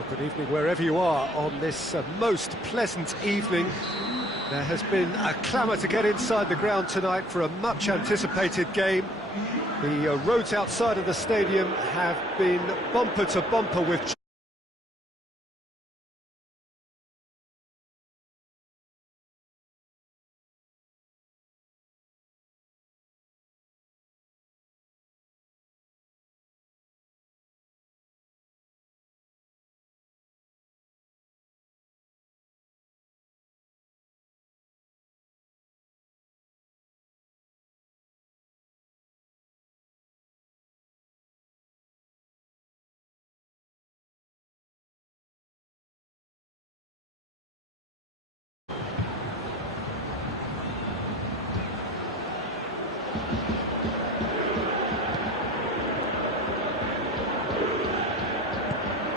Well, good evening wherever you are on this most pleasant evening. There has been a clamour to get inside the ground tonight for a much-anticipated game. The roads outside of the stadium have been bumper to bumper with...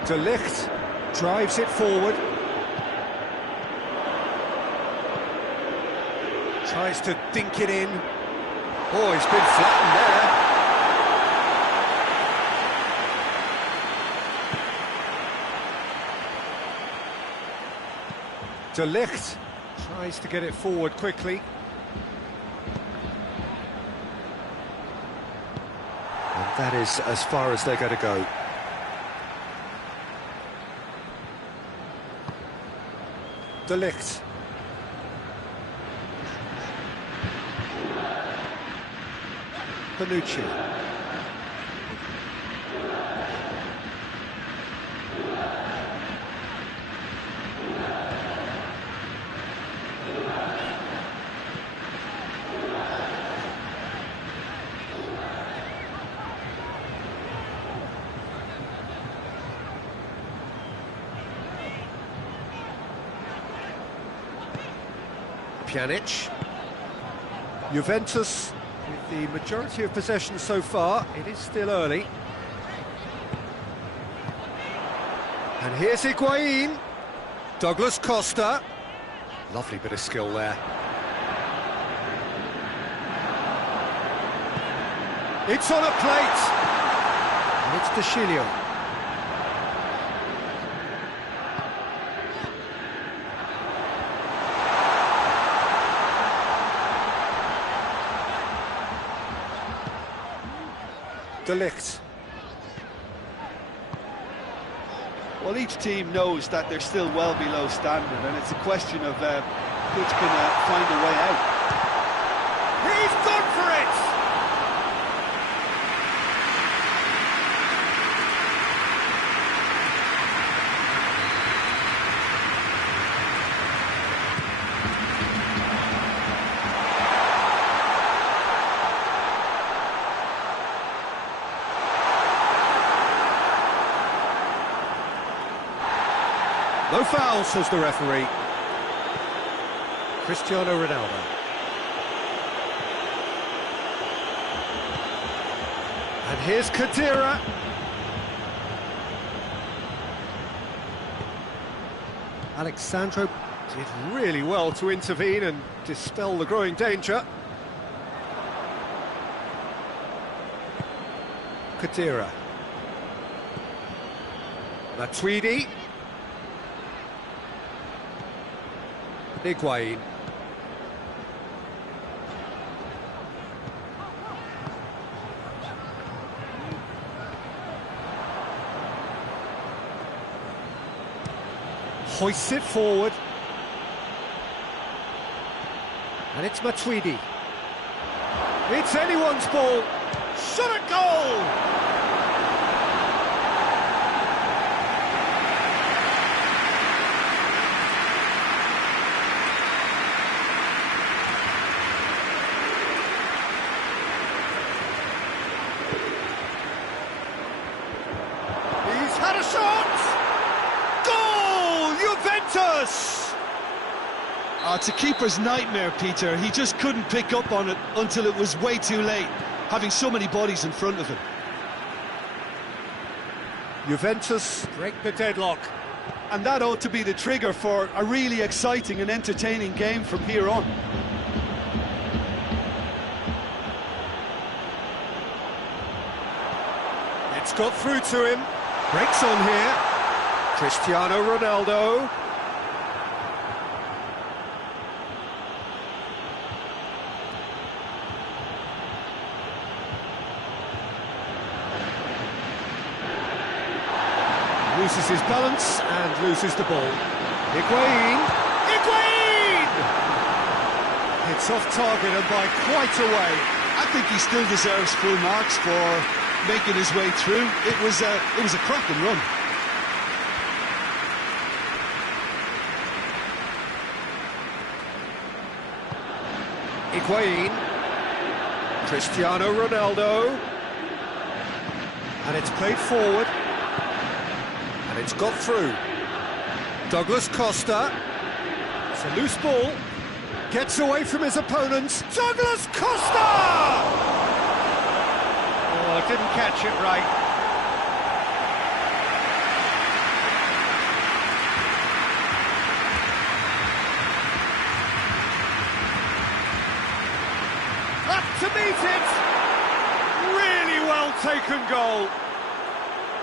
De Ligt drives it forward. Tries to dink it in. Oh, he's been flattened there. De Ligt tries to get it forward quickly. And that is as far as they're going to go. De Ligt. Bonucci. Pjanic. Juventus with the majority of possession so far. It is still early. And here's Higuain. Douglas Costa. Lovely bit of skill there. It's on a plate. And it's De Sciglio. De Ligt. Well, each team knows that they're still well below standard, and it's a question of which can find a way out. He's gone for it! No foul, says the referee. Cristiano Ronaldo. And here's Khedira. Alexandro did really well to intervene and dispel the growing danger. Khedira. Matuidi. Higuain. Hoists it forward. And it's Matuidi. It's anyone's ball. Shot at goal! Had a shot! Goal! Juventus! It's a keeper's nightmare, Peter. He just couldn't pick up on it until it was way too late, having so many bodies in front of him. Juventus break the deadlock. And that ought to be the trigger for a really exciting and entertaining game from here on. It's got through to him. Breaks on here. Cristiano Ronaldo. Loses his balance and loses the ball. Higuain! Higuain! It's off target and by quite a way. I think he still deserves full marks for making his way through. It was a cracking run. Higuain, Cristiano Ronaldo, and it's played forward, and it's got through. Douglas Costa, it's a loose ball, gets away from his opponents. Douglas Costa! Oh, didn't catch it right. To meet it, really well taken goal,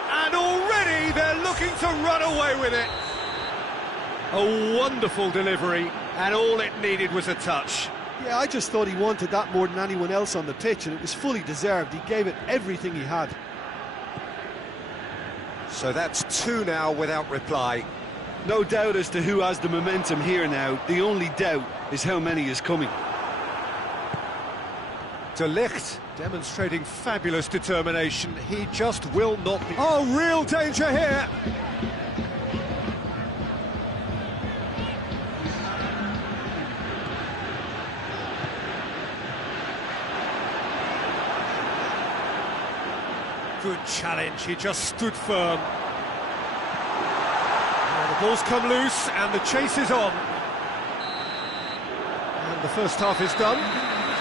and already they're looking to run away with it. A wonderful delivery, and all it needed was a touch. Yeah, I just thought he wanted that more than anyone else on the pitch, and it was fully deserved. He gave it everything he had. So that's two now without reply. No doubt as to who has the momentum here now. The only doubt is how many is coming. De Ligt demonstrating fabulous determination. He just will not be... Oh, real danger here! Good challenge, he just stood firm. Now the ball's come loose and the chase is on. And the first half is done.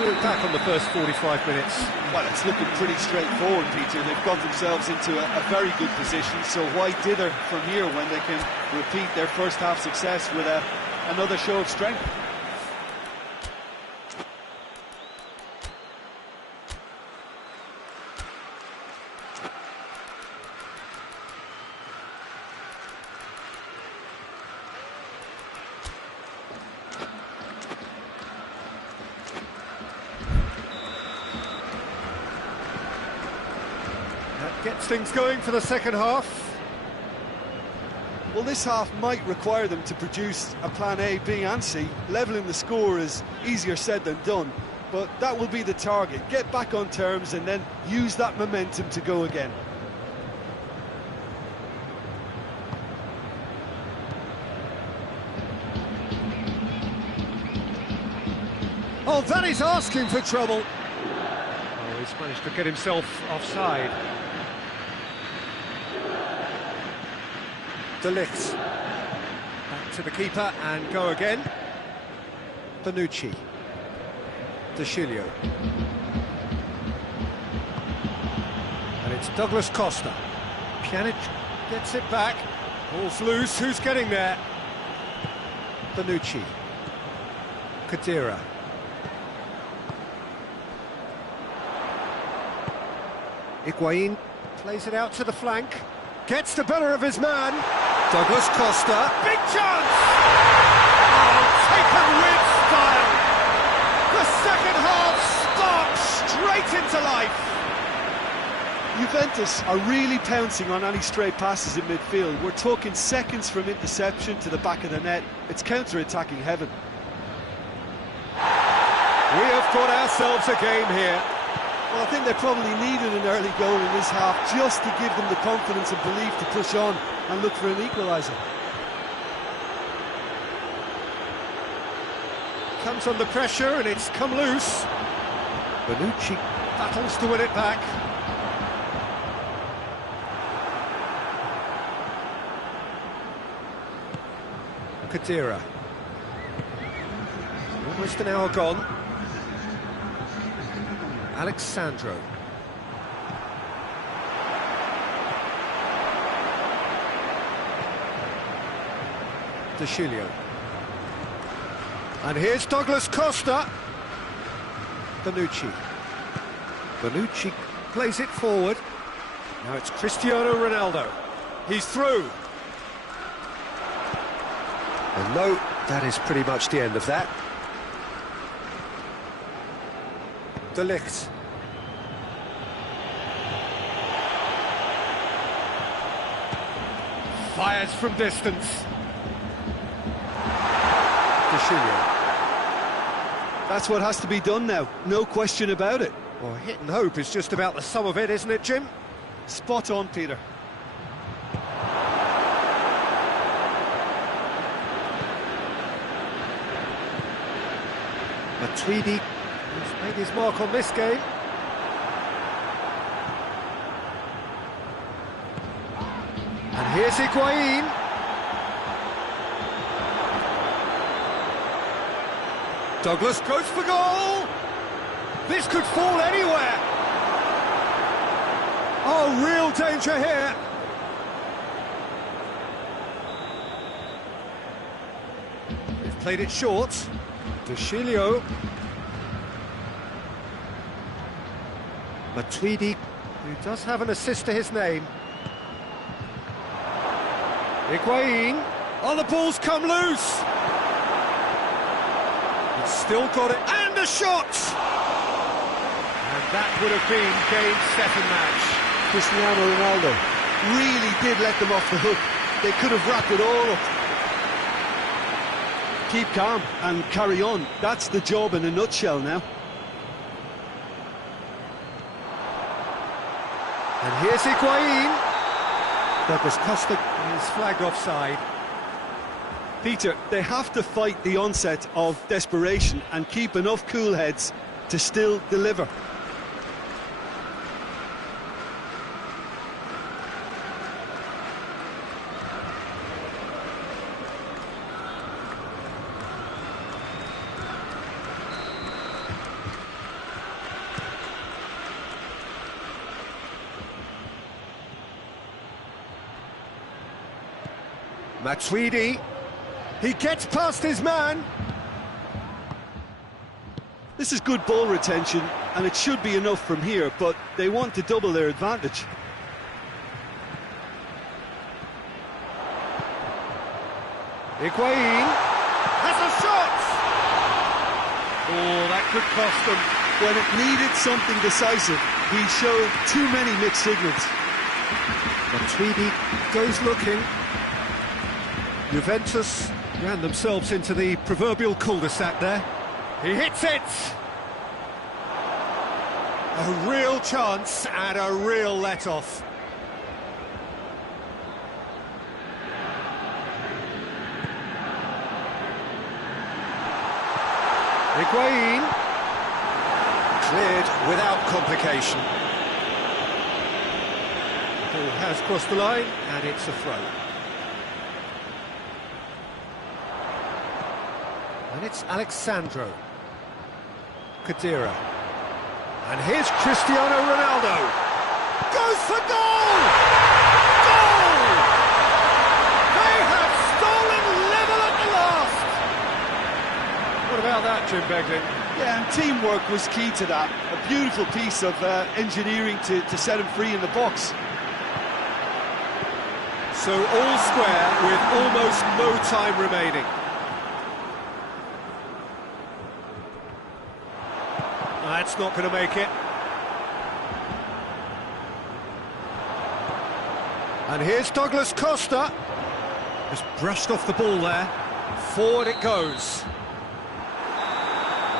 Look back on the first 45 minutes. Well, it's looking pretty straightforward, Peter. They've got themselves into a very good position, so why dither from here when they can repeat their first half success with another show of strength? Gets things going for the second half. Well, this half might require them to produce a plan A, B and C. Levelling the score is easier said than done, but that will be the target. Get back on terms and then use that momentum to go again. Oh, that is asking for trouble. Oh, he's managed to get himself offside. De Ligt, back to the keeper and go again. Bonucci, De Sciglio, and it's Douglas Costa. Pjanic gets it back, ball's loose, who's getting there? Bonucci, Khedira. Higuain plays it out to the flank, gets the better of his man. Douglas Costa, big chance! Oh, taken with style. The second half sparks straight into life. Juventus are really pouncing on any stray passes in midfield. We're talking seconds from interception to the back of the net. It's counter-attacking heaven. We have got ourselves a game here. Well, I think they probably needed an early goal in this half just to give them the confidence and belief to push on and look for an equaliser. Comes under pressure and it's come loose. Bonucci battles to win it back. Khedira. Almost an hour gone. Alex Sandro. De Sciglio. And here's Douglas Costa. Bonucci. Bonucci plays it forward. Now it's Cristiano Ronaldo. He's through. And no, that is pretty much the end of that. De Ligt. Fires from distance. Deschilio. That's what has to be done now, no question about it. Well, hit and hope is just about the sum of it, isn't it, Jim? Spot on, Peter. Matuidi has made his mark on this game. And here's Higuain. Douglas goes for goal! This could fall anywhere! Oh, real danger here! They've played it short. Deschilio. Matuidi, who does have an assist to his name. Higuain. Oh, the ball's come loose! He's still got it, and a shot! And that would have been game 7 match. Cristiano Ronaldo really did let them off the hook. They could have wrapped it all up. Keep calm and carry on. That's the job in a nutshell now. And here's Higuain. Douglas Costa is flagged offside. Peter, they have to fight the onset of desperation and keep enough cool heads to still deliver. Matuidi, he gets past his man. This is good ball retention, and it should be enough from here, but they want to double their advantage. Higuain has a shot! Oh, that could cost them. When it needed something decisive, he showed too many mixed signals. Matuidi goes looking. Juventus ran themselves into the proverbial cul-de-sac there. He hits it! A real chance and a real let-off. Higuain. Cleared without complication. The ball has crossed the line and it's a throw. And it's Alexandro. Khedira. And here's Cristiano Ronaldo. Goes for goal! Goal! They have stolen level at the last! What about that, Jim Beglin? Yeah, and teamwork was key to that. A beautiful piece of engineering to set him free in the box. So all square with almost no time remaining. That's not going to make it. And here's Douglas Costa. Just brushed off the ball there. Forward it goes.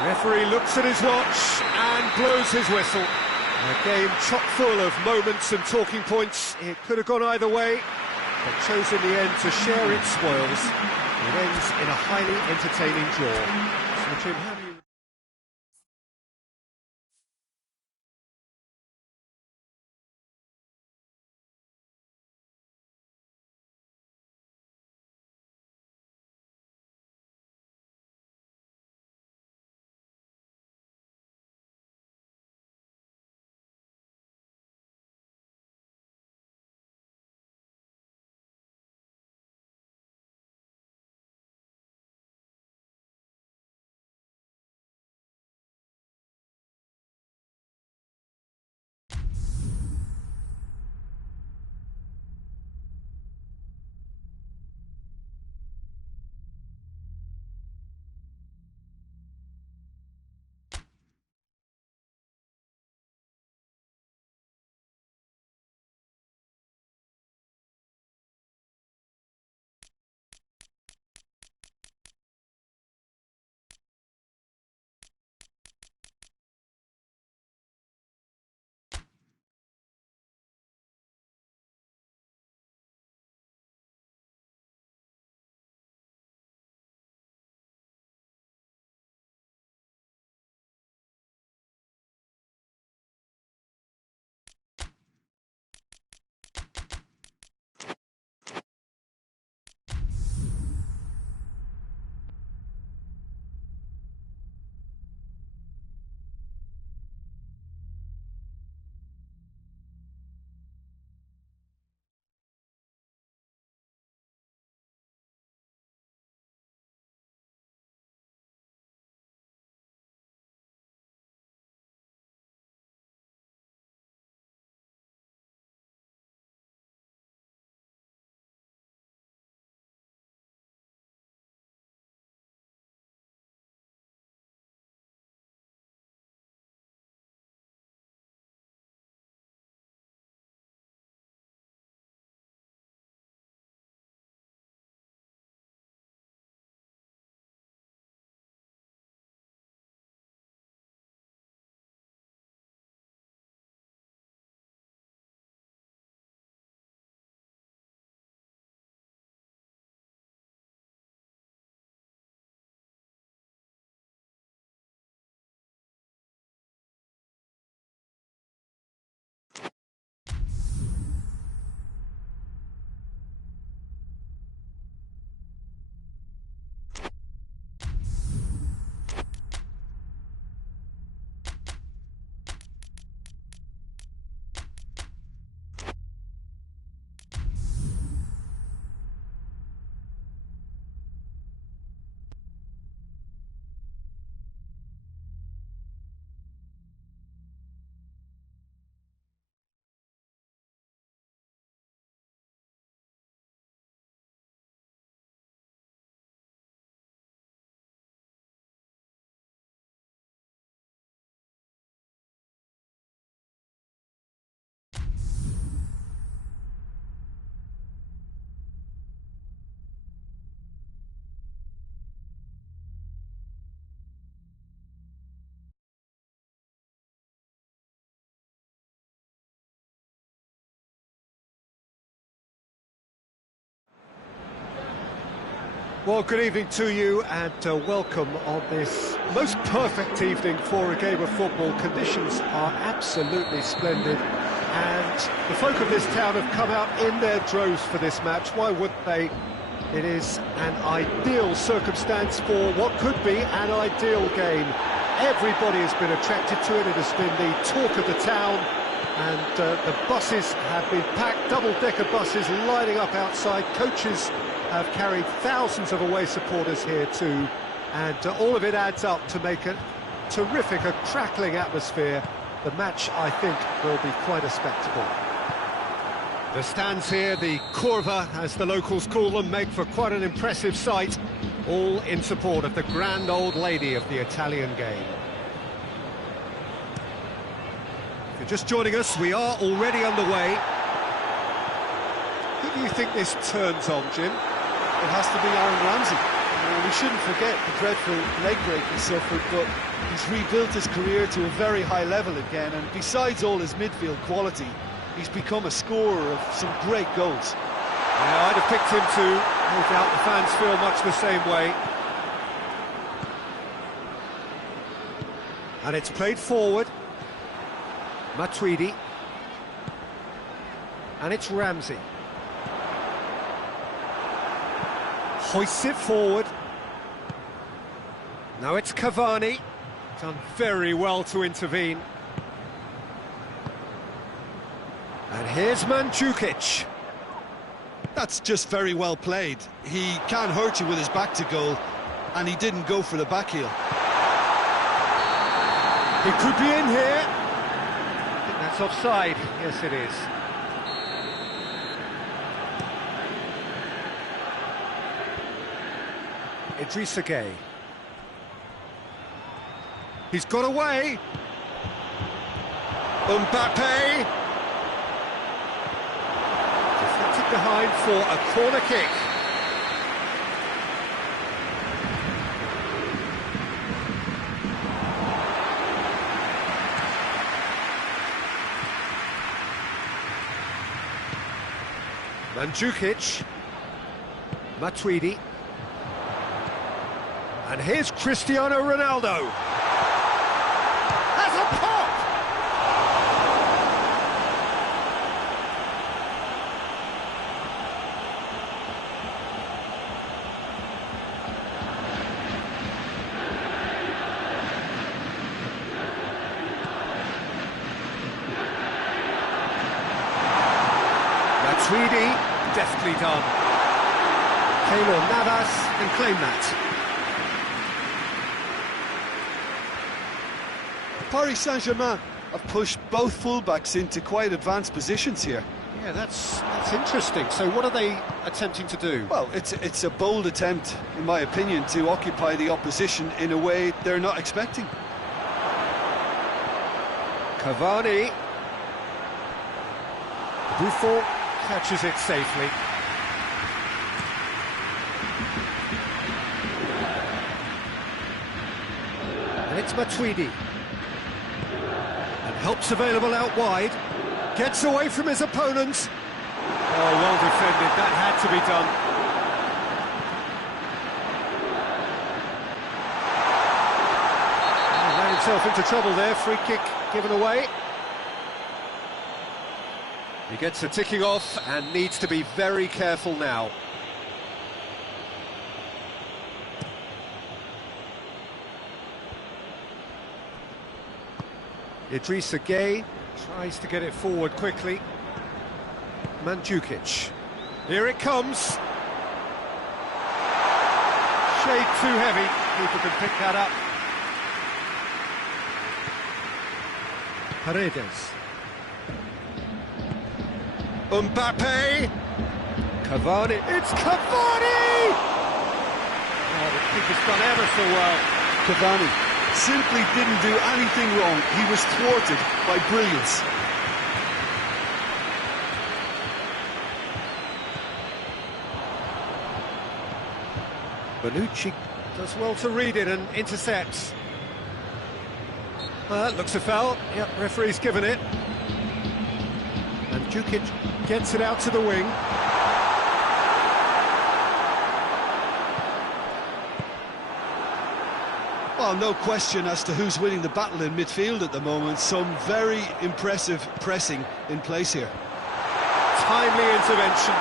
Referee looks at his watch and blows his whistle. A game chock full of moments and talking points. It could have gone either way, but chose in the end to share its spoils. It ends in a highly entertaining draw. So Jim, how do you... Well, good evening to you and welcome on this most perfect evening for a game of football. Conditions are absolutely splendid and the folk of this town have come out in their droves for this match. Why wouldn't they? It is an ideal circumstance for what could be an ideal game. Everybody has been attracted to it. It has been the talk of the town, and the buses have been packed, double-decker buses lining up outside. Coaches have carried thousands of away supporters here too, and all of it adds up to make a terrific, a crackling atmosphere. The match, I think, will be quite a spectacle. The stands here, the Curva, as the locals call them, make for quite an impressive sight, all in support of the grand old lady of the Italian game. If you're just joining us, we are already underway. Who do you think this turns on, Jim? It has to be Aaron Ramsey. We shouldn't forget the dreadful leg break he suffered, but he's rebuilt his career to a very high level again, and besides all his midfield quality, he's become a scorer of some great goals. Yeah, I'd have picked him too. No doubt the fans feel much the same way. And it's played forward. Matuidi. And it's Ramsey. Hoists it forward. Now it's Cavani. Done very well to intervene. And here's Mandzukic. That's just very well played. He can hurt you with his back to goal, and he didn't go for the back heel. He could be in here. I think that's offside. Yes, it is. Idrissa Gueye. He's got away. Mbappe. Deflected behind for a corner kick. Mandzukic. Matuidi. And here's Cristiano Ronaldo. Has a pop! Matuidi, deftly done. Keylor Navas can claim that. Paris Saint-Germain have pushed both fullbacks into quite advanced positions here. Yeah, that's interesting. So what are they attempting to do? Well, it's a bold attempt, in my opinion, to occupy the opposition in a way they're not expecting. Cavani. Buffon catches it safely. And it's Matuidi. Help's available out wide. Gets away from his opponent. Oh, well defended. That had to be done. He ran himself into trouble there. Free kick given away. He gets a ticking off and needs to be very careful now. Idrissa Gueye tries to get it forward quickly. Mandzukic. Here it comes. Shade too heavy. Keeper can pick that up. Paredes. Mbappe. Cavani. It's Cavani! Oh, the keeper's done ever so well. Cavani simply didn't do anything wrong. He was thwarted by brilliance. Bonucci does well to read it and intercepts. That looks a foul. Yep, referee's given it. And Mandzukic gets it out to the wing. Well, no question as to who's winning the battle in midfield at the moment. Some very impressive pressing in place here. Timely intervention.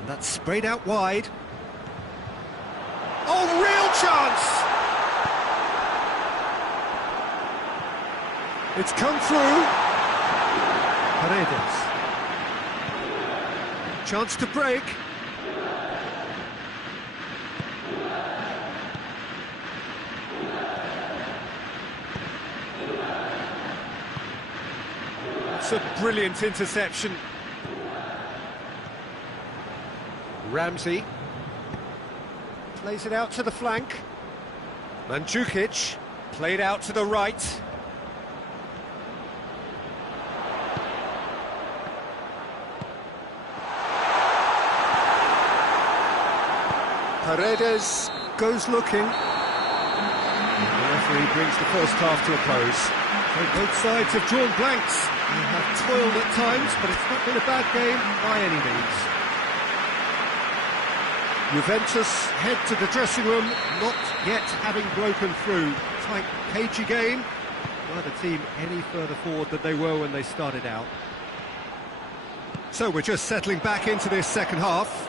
And that's sprayed out wide. Oh, real chance! It's come through. Paredes. Chance to break. It's a brilliant interception. Ramsey plays it out to the flank. Mandzukic played out to the right. Paredes goes looking. The referee brings the first half to a close. So both sides have drawn blanks. They have toiled at times, but it's not been a bad game by any means. Juventus head to the dressing room, not yet having broken through. Tight, cagey game. Neither team any further forward than they were when they started out. So we're just settling back into this second half.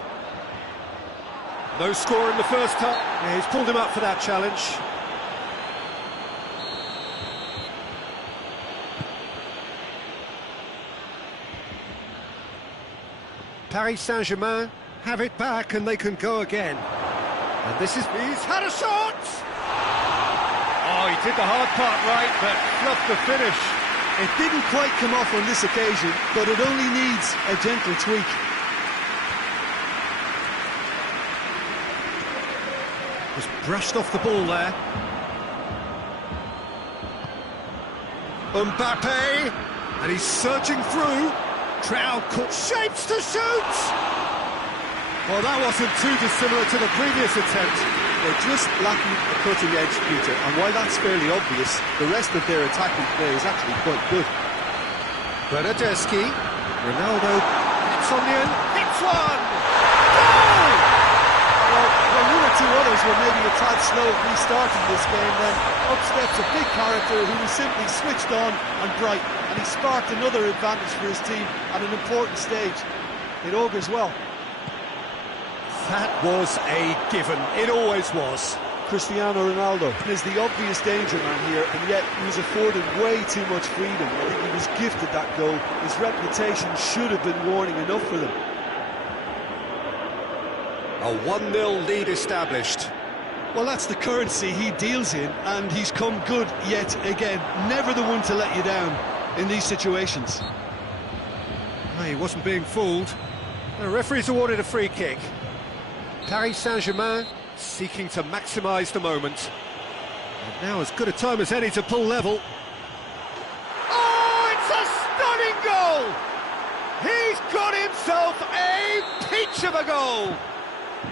No score in the first half. Yeah, he's pulled him up for that challenge. Paris Saint-Germain have it back and they can go again. And this is... He's had a shot! Oh, he did the hard part right, but fluffed the finish. It didn't quite come off on this occasion, but it only needs a gentle tweak. Just brushed off the ball there. Mbappe, and he's surging through. Trout caught shapes to shoot. Well, that wasn't too dissimilar to the previous attempt. They're just lacking a cutting edge, Peter, and while that's fairly obvious, the rest of their attacking play is actually quite good. Bernardeschi, Ronaldo, hits on the end, hits one! Goal! Well, when one or two others were maybe a tad slow at restarting this game, then up steps a big character who was simply switched on and bright, and he sparked another advantage for his team at an important stage. It augurs well. That was a given. It always was. Cristiano Ronaldo is the obvious danger man here, and yet he was afforded way too much freedom. I think he was gifted that goal. His reputation should have been warning enough for them. A 1-0 lead established. Well, that's the currency he deals in, and he's come good yet again. Never the one to let you down in these situations. No, he wasn't being fooled. The referee's awarded a free kick. Paris Saint-Germain seeking to maximise the moment. And now as good a time as any to pull level. Oh, it's a stunning goal! He's got himself a peach of a goal!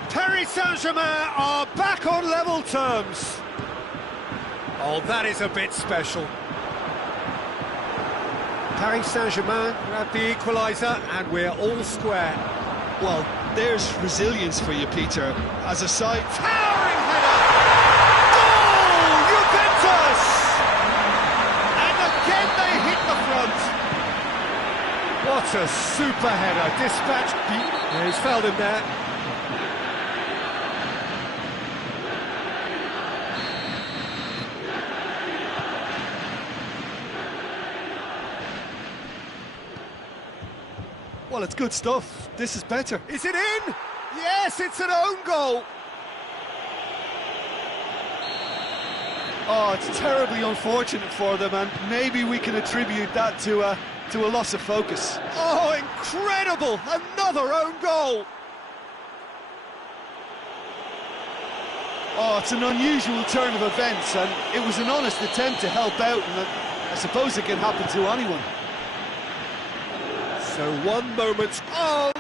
Paris Saint-Germain are back on level terms. Oh, that is a bit special. Paris Saint-Germain grab the equaliser and we're all square. Well, there's resilience for you, Peter. As a side... Towering header! Goal! Juventus! And again they hit the front. What a super header. Dispatched... Yeah, he's fouled him there. Well, it's good stuff. This is better. Is it in? Yes, it's an own goal. Oh, it's terribly unfortunate for them, and maybe we can attribute that to a loss of focus. Oh, incredible! Another own goal. Oh, it's an unusual turn of events, and it was an honest attempt to help out, and I suppose it can happen to anyone. So one moment... Oh!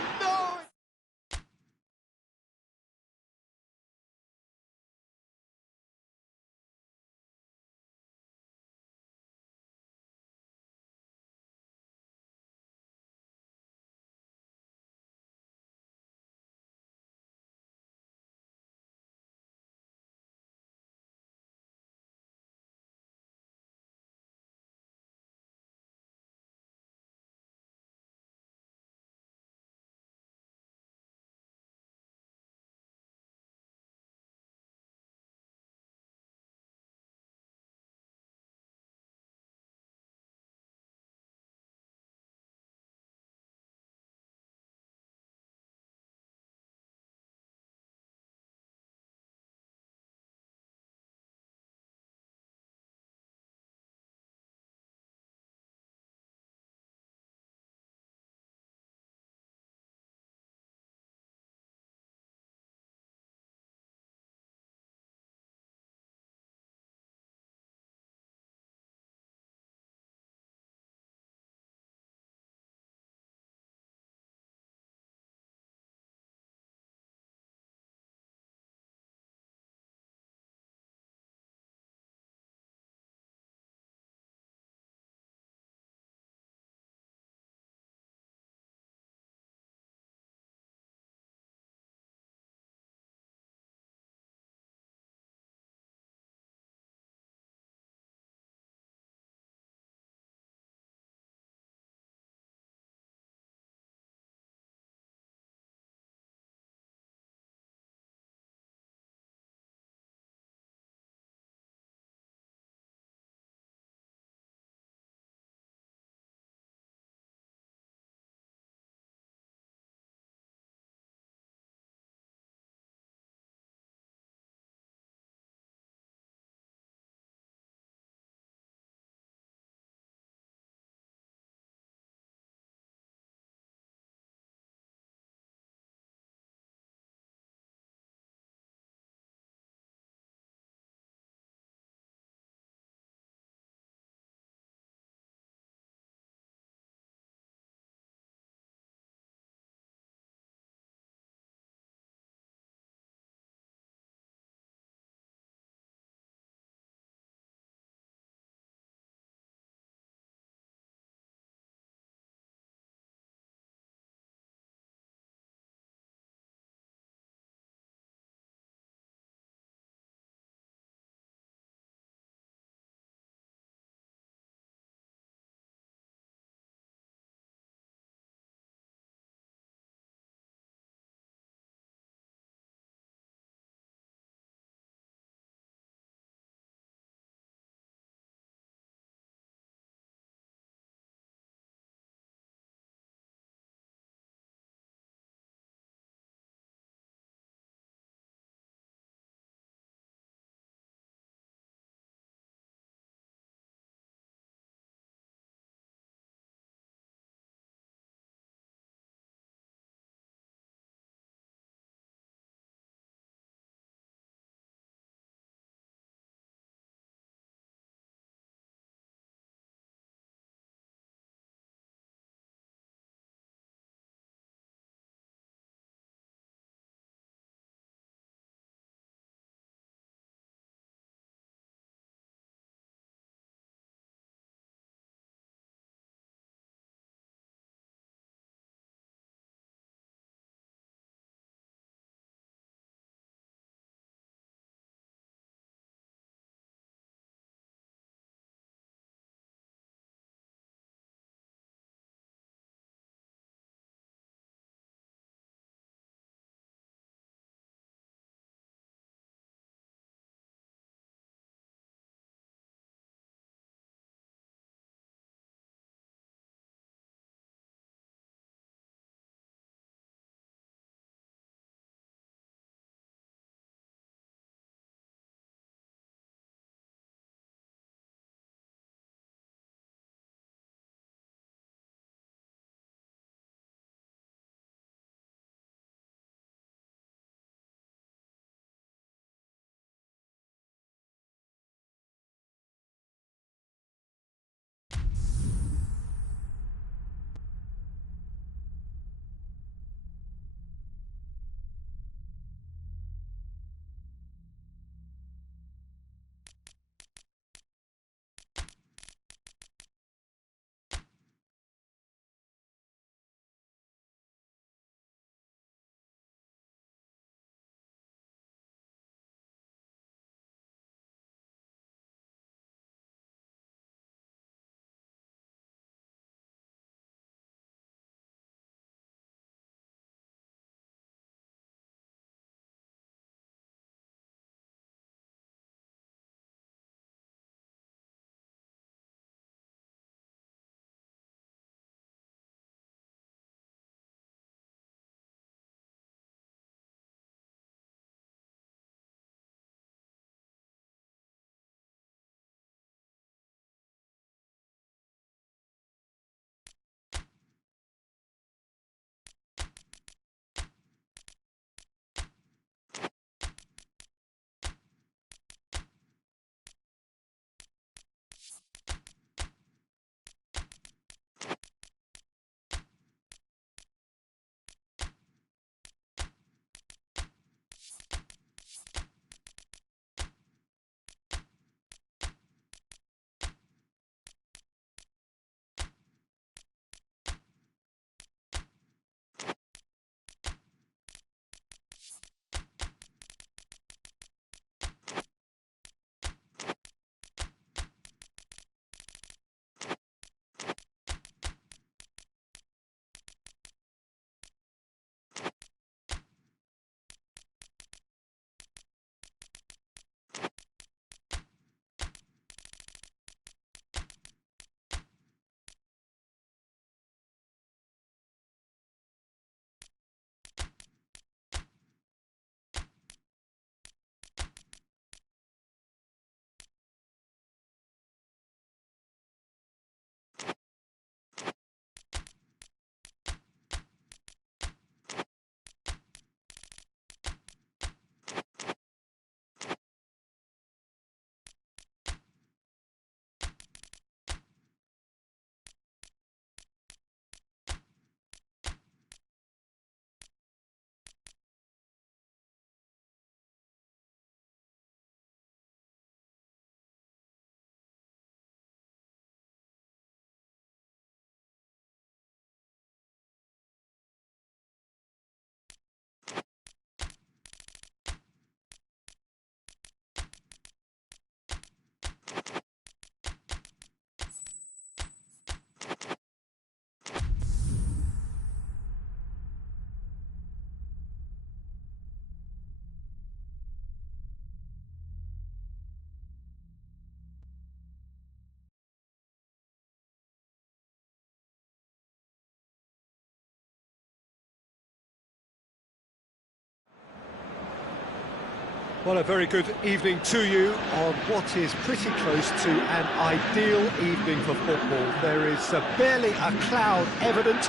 Well, a very good evening to you on what is pretty close to an ideal evening for football. There is barely a cloud evident.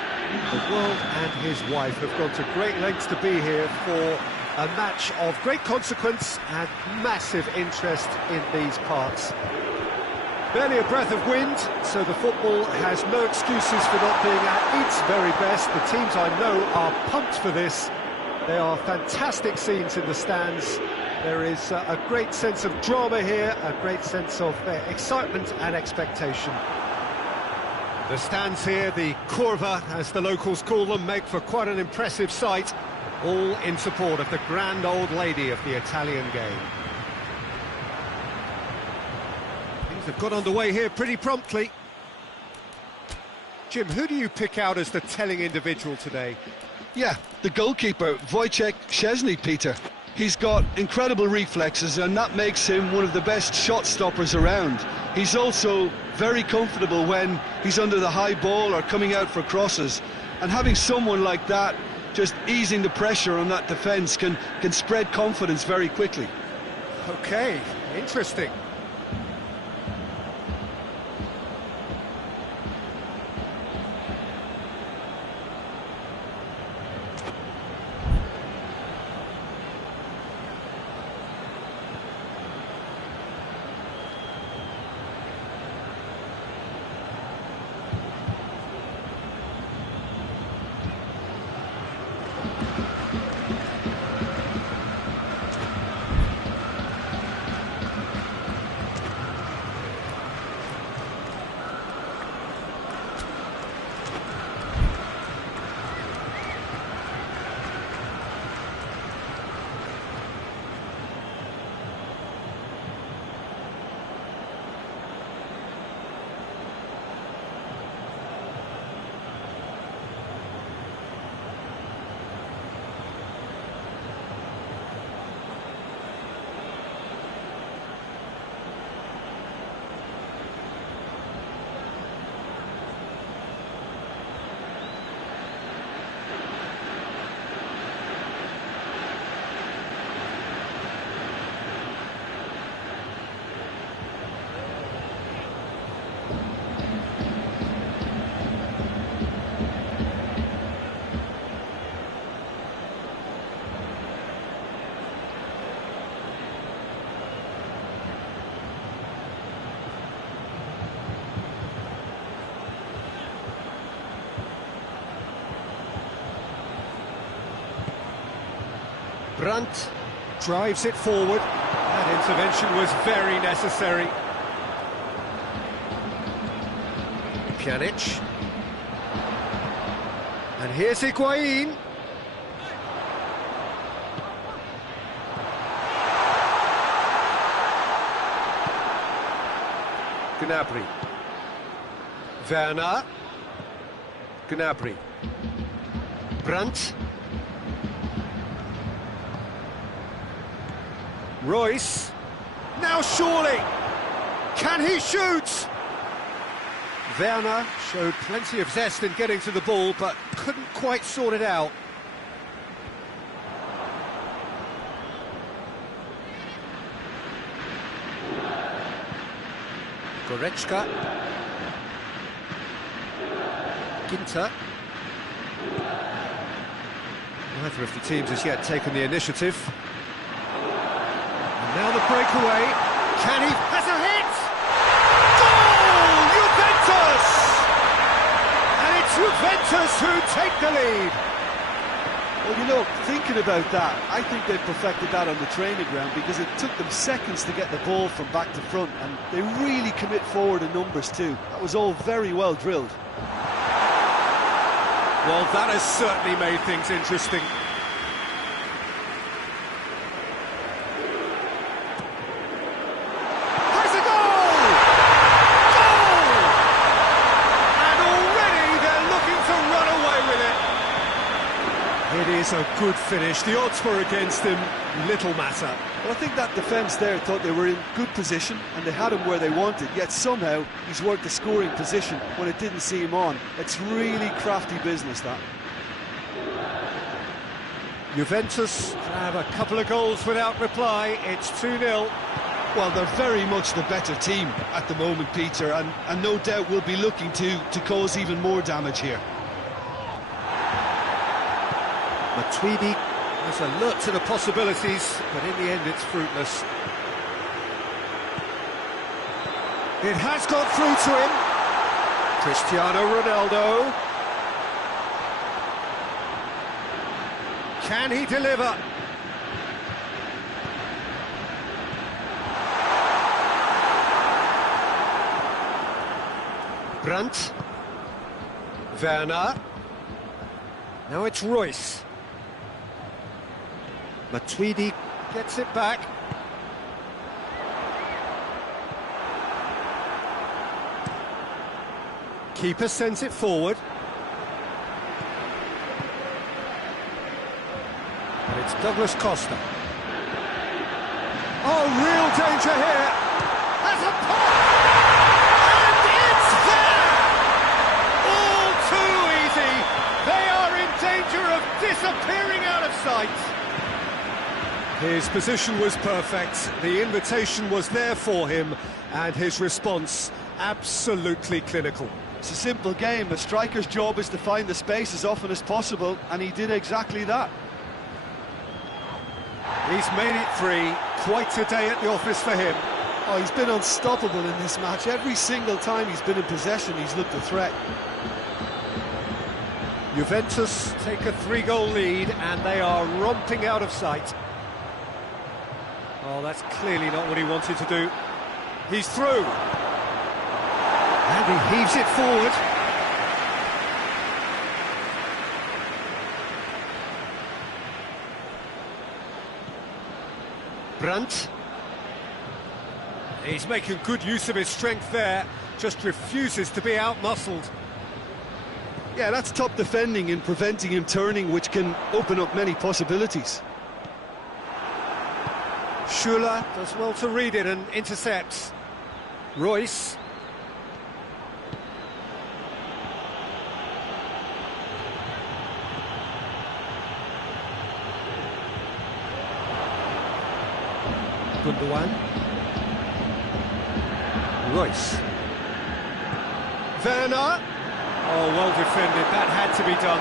The world and his wife have gone to great lengths to be here for a match of great consequence and massive interest in these parts. Barely a breath of wind, so the football has no excuses for not being at its very best. The teams I know are pumped for this. They are fantastic scenes in the stands. There is a great sense of drama here, a great sense of excitement and expectation. The stands here, the curva, as the locals call them, make for quite an impressive sight, all in support of the grand old lady of the Italian game. Things have got underway here pretty promptly. Jim, who do you pick out as the telling individual today? Yeah, the goalkeeper, Wojciech Szczesny, Peter. He's got incredible reflexes, and that makes him one of the best shot stoppers around. He's also very comfortable when he's under the high ball or coming out for crosses. And having someone like that just easing the pressure on that defence can spread confidence very quickly. Okay, interesting. Brandt drives it forward. That intervention was very necessary. Pjanic. And here's Higuain. Gnabry. Werner. Gnabry. Brandt. Royce, now surely, can he shoot? Werner showed plenty of zest in getting to the ball, but couldn't quite sort it out. Goretzka. Ginter. Neither of the teams has yet taken the initiative. Now the breakaway, can he, has a hit! Goal! Juventus! And it's Juventus who take the lead. Well, you know, thinking about that, I think they perfected that on the training ground because it took them seconds to get the ball from back to front, and they really commit forward in numbers too. That was all very well drilled. Well, that has certainly made things interesting. Has a goal! That's a good finish. The odds were against him, little matter. Well, I think that defence there thought they were in good position and they had him where they wanted, yet somehow he's worked the scoring position when it didn't see him on. It's really crafty business, that. Juventus have a couple of goals without reply. It's 2-0. Well, they're very much the better team at the moment, Peter, and no doubt will be looking to cause even more damage here. Matuidi is alert to the possibilities, but in the end it's fruitless. It has got through to him. Cristiano Ronaldo. Can he deliver? Brandt. Werner. Now it's Royce. Matuidi gets it back. Keeper sends it forward. And it's Douglas Costa. Oh, real danger here. Has a pop! And it's there! All too easy. They are in danger of disappearing out of sight. His position was perfect, the invitation was there for him, and his response absolutely clinical. It's a simple game. A striker's job is to find the space as often as possible, and he did exactly that. He's made it 3, quite a day at the office for him. Oh, he's been unstoppable in this match. Every single time he's been in possession, he's looked a threat. Juventus take a 3-goal lead, and they are romping out of sight. Oh, that's clearly not what he wanted to do. He's through. And he heaves it forward. Brandt. He's making good use of his strength there, just refuses to be out-muscled. Yeah, that's top defending and preventing him turning, which can open up many possibilities. Schuller does well to read it and intercepts. Royce. Gundogan. Royce. Werner. Oh, well defended. That had to be done.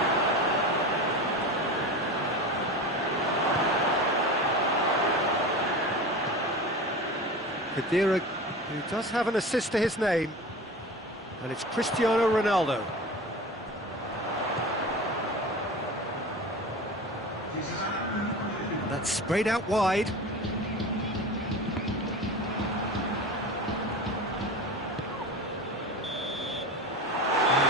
Khedira, who does have an assist to his name, and it's Cristiano Ronaldo. That's sprayed out wide. There's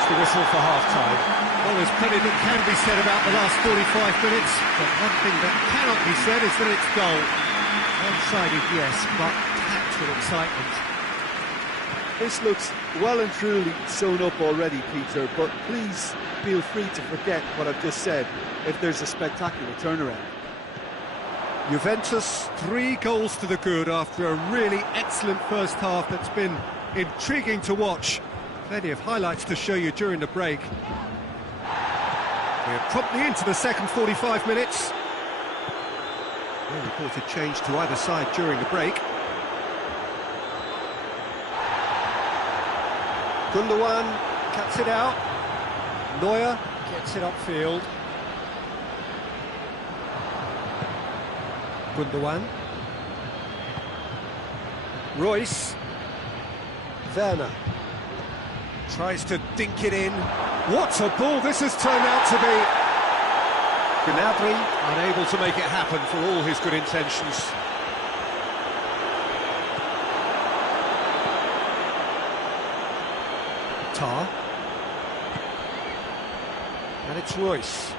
the whistle for half-time. Well, there's plenty that can be said about the last 45 minutes, but one thing that cannot be said is that it's dull. One-sided, yes, but packed with excitement. This looks well and truly sewn up already, Peter, but please feel free to forget what I've just said if there's a spectacular turnaround. Juventus 3 goals to the good after a really excellent first half that's been intriguing to watch. Plenty of highlights to show you during the break. We're promptly into the second 45 minutes. No reported change to either side during the break. Gundogan cuts it out. Neuer gets it upfield. Gundogan. Royce. Werner. Tries to dink it in. What a ball this has turned out to be! Gnabry unable to make it happen for all his good intentions. Tar. And it's Royce.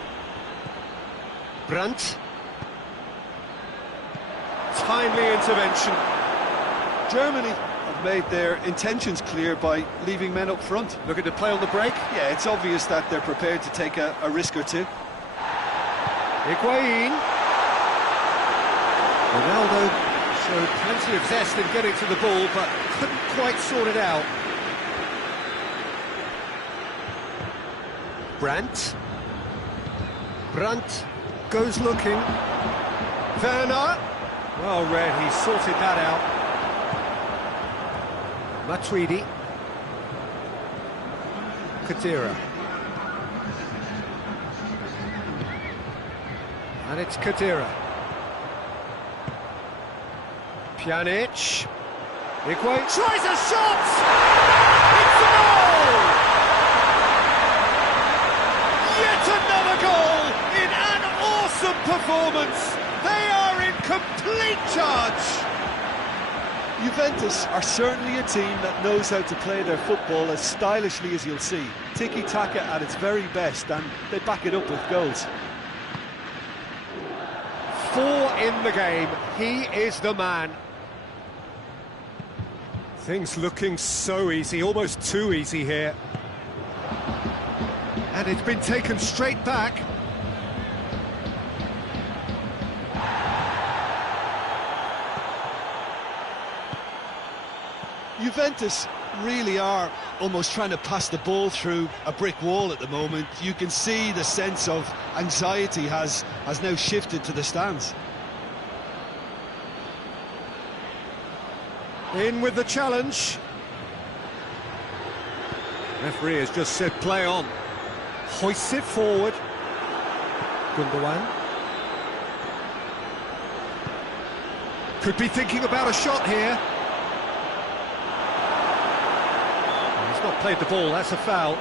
Brandt. Timely intervention. Germany have made their intentions clear by leaving men up front. Looking to play on the break. Yeah, it's obvious that they're prepared to take a risk or two. Higuain. Ronaldo showed plenty of zest in getting to the ball, but couldn't quite sort it out. Brandt. Brandt goes looking. Werner. Well read, he sorted that out. Matuidi. Khedira. And it's Khedira. Pjanic. Higuain tries a shot! It's a goal! Yet another goal in an awesome performance! They are in complete charge! Juventus are certainly a team that knows how to play their football as stylishly as you'll see. Tiki-taka at its very best, and they back it up with goals. 4 in the game, he is the man. Things looking so easy, almost too easy here. And it's been taken straight back. Juventus really are almost trying to pass the ball through a brick wall at the moment. You can see the sense of anxiety has now shifted to the stands. In with the challenge. Referee has just said play on. Hoists it forward. Gundogan. Could be thinking about a shot here. He's not played the ball, that's a foul.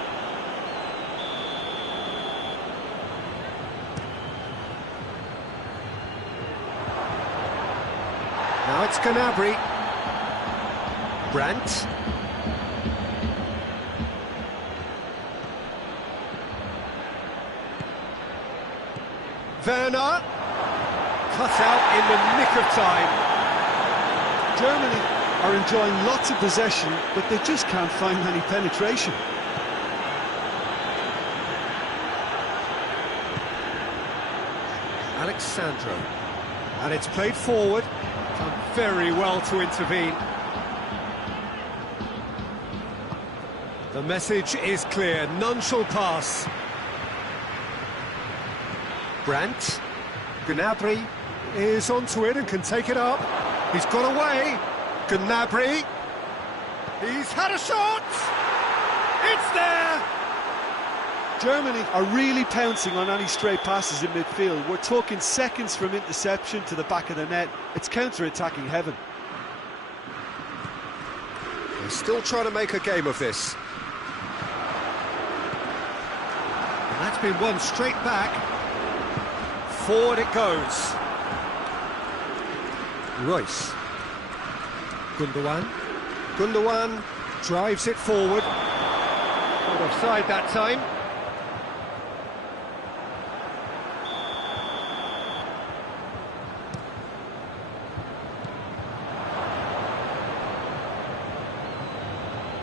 Now it's Gnabry. Brandt. Werner. Cut out in the nick of time. Germany are enjoying lots of possession, but they just can't find any penetration. Alexandro. And it's played forward. Done very well to intervene. The message is clear, none shall pass. Brandt. Gnabry is onto it and can take it up. He's got away. Gnabry. He's had a shot. It's there. Germany are really pouncing on any stray passes in midfield. We're talking seconds from interception to the back of the net. It's counter-attacking heaven. They're still trying to make a game of this. And that's been won straight back. Forward it goes. Royce. Gundogan. Gundogan drives it forward. Not offside that time.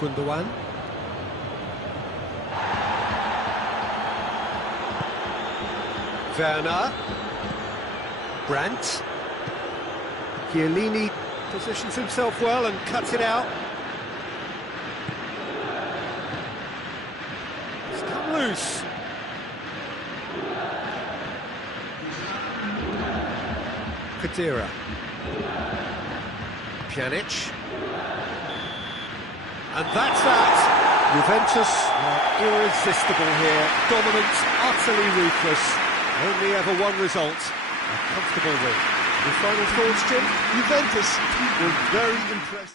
Gundogan. Werner. Brandt. Chiellini positions himself well and cuts it out. It's come loose. Khedira. Pjanic. And that's that. Juventus are irresistible here. Dominant, utterly ruthless. Only ever one result. A comfortable win. Your final thoughts, Jim? Juventus were very impressive.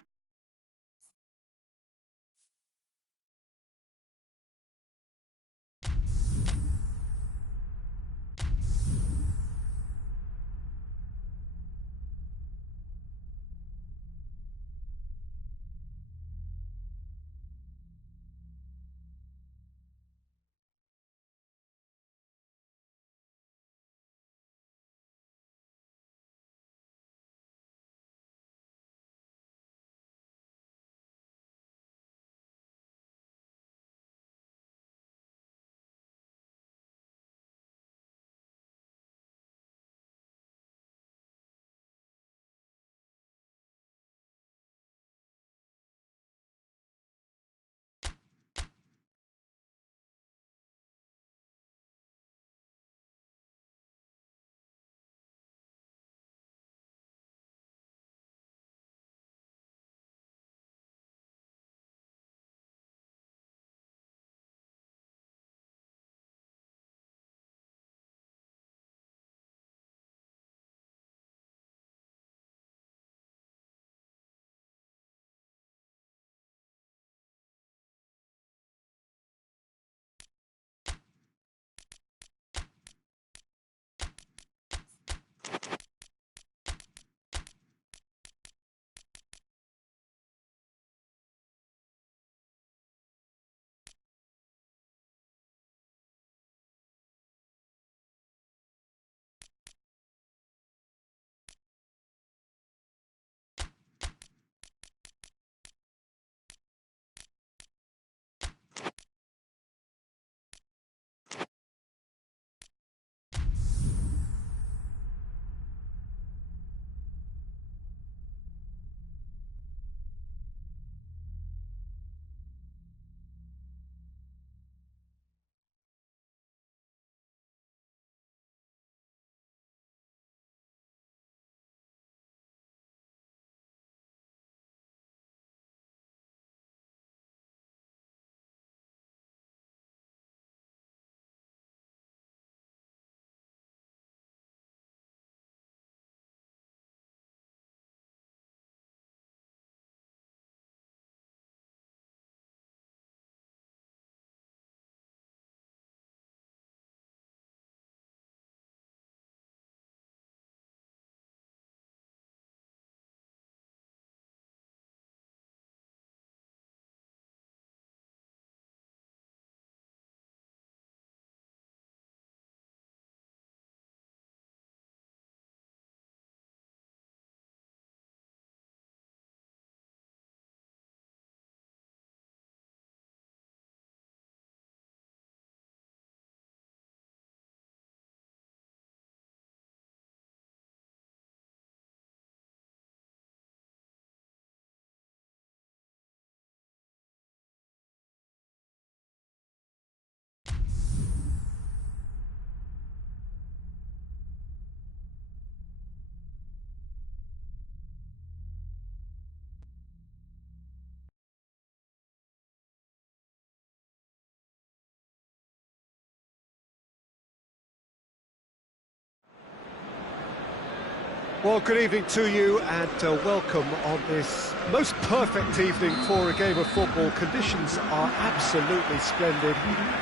Well, good evening to you and welcome on this most perfect evening for a game of football. Conditions are absolutely splendid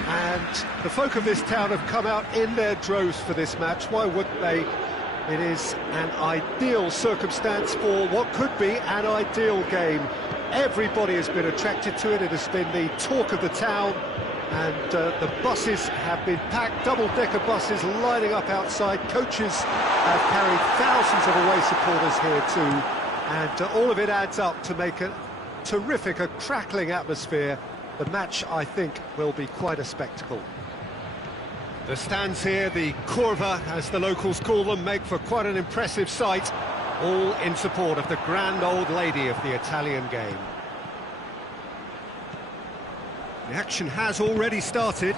and the folk of this town have come out in their droves for this match. Why wouldn't they? It is an ideal circumstance for what could be an ideal game. Everybody has been attracted to it. It has been the talk of the town. And the buses have been packed, double-decker buses lining up outside. Coaches have carried thousands of away supporters here too. And all of it adds up to make a terrific, a crackling atmosphere. The match, I think, will be quite a spectacle. The stands here, the curva, as the locals call them, make for quite an impressive sight. All in support of the grand old lady of the Italian game. The action has already started.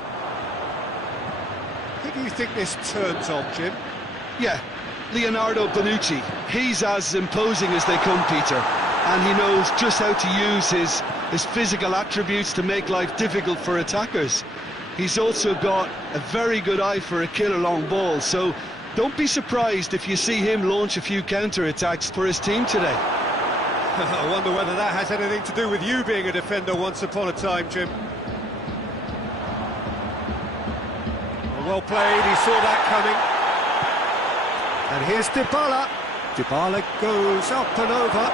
Who do you think this turns on, Jim? Yeah, Leonardo Bonucci. He's as imposing as they come, Peter. And he knows just how to use his physical attributes to make life difficult for attackers. He's also got a very good eye for a killer long ball, so don't be surprised if you see him launch a few counter-attacks for his team today. I wonder whether that has anything to do with you being a defender once upon a time, Jim. Well played, he saw that coming. And here's Dybala. Dybala goes up and over.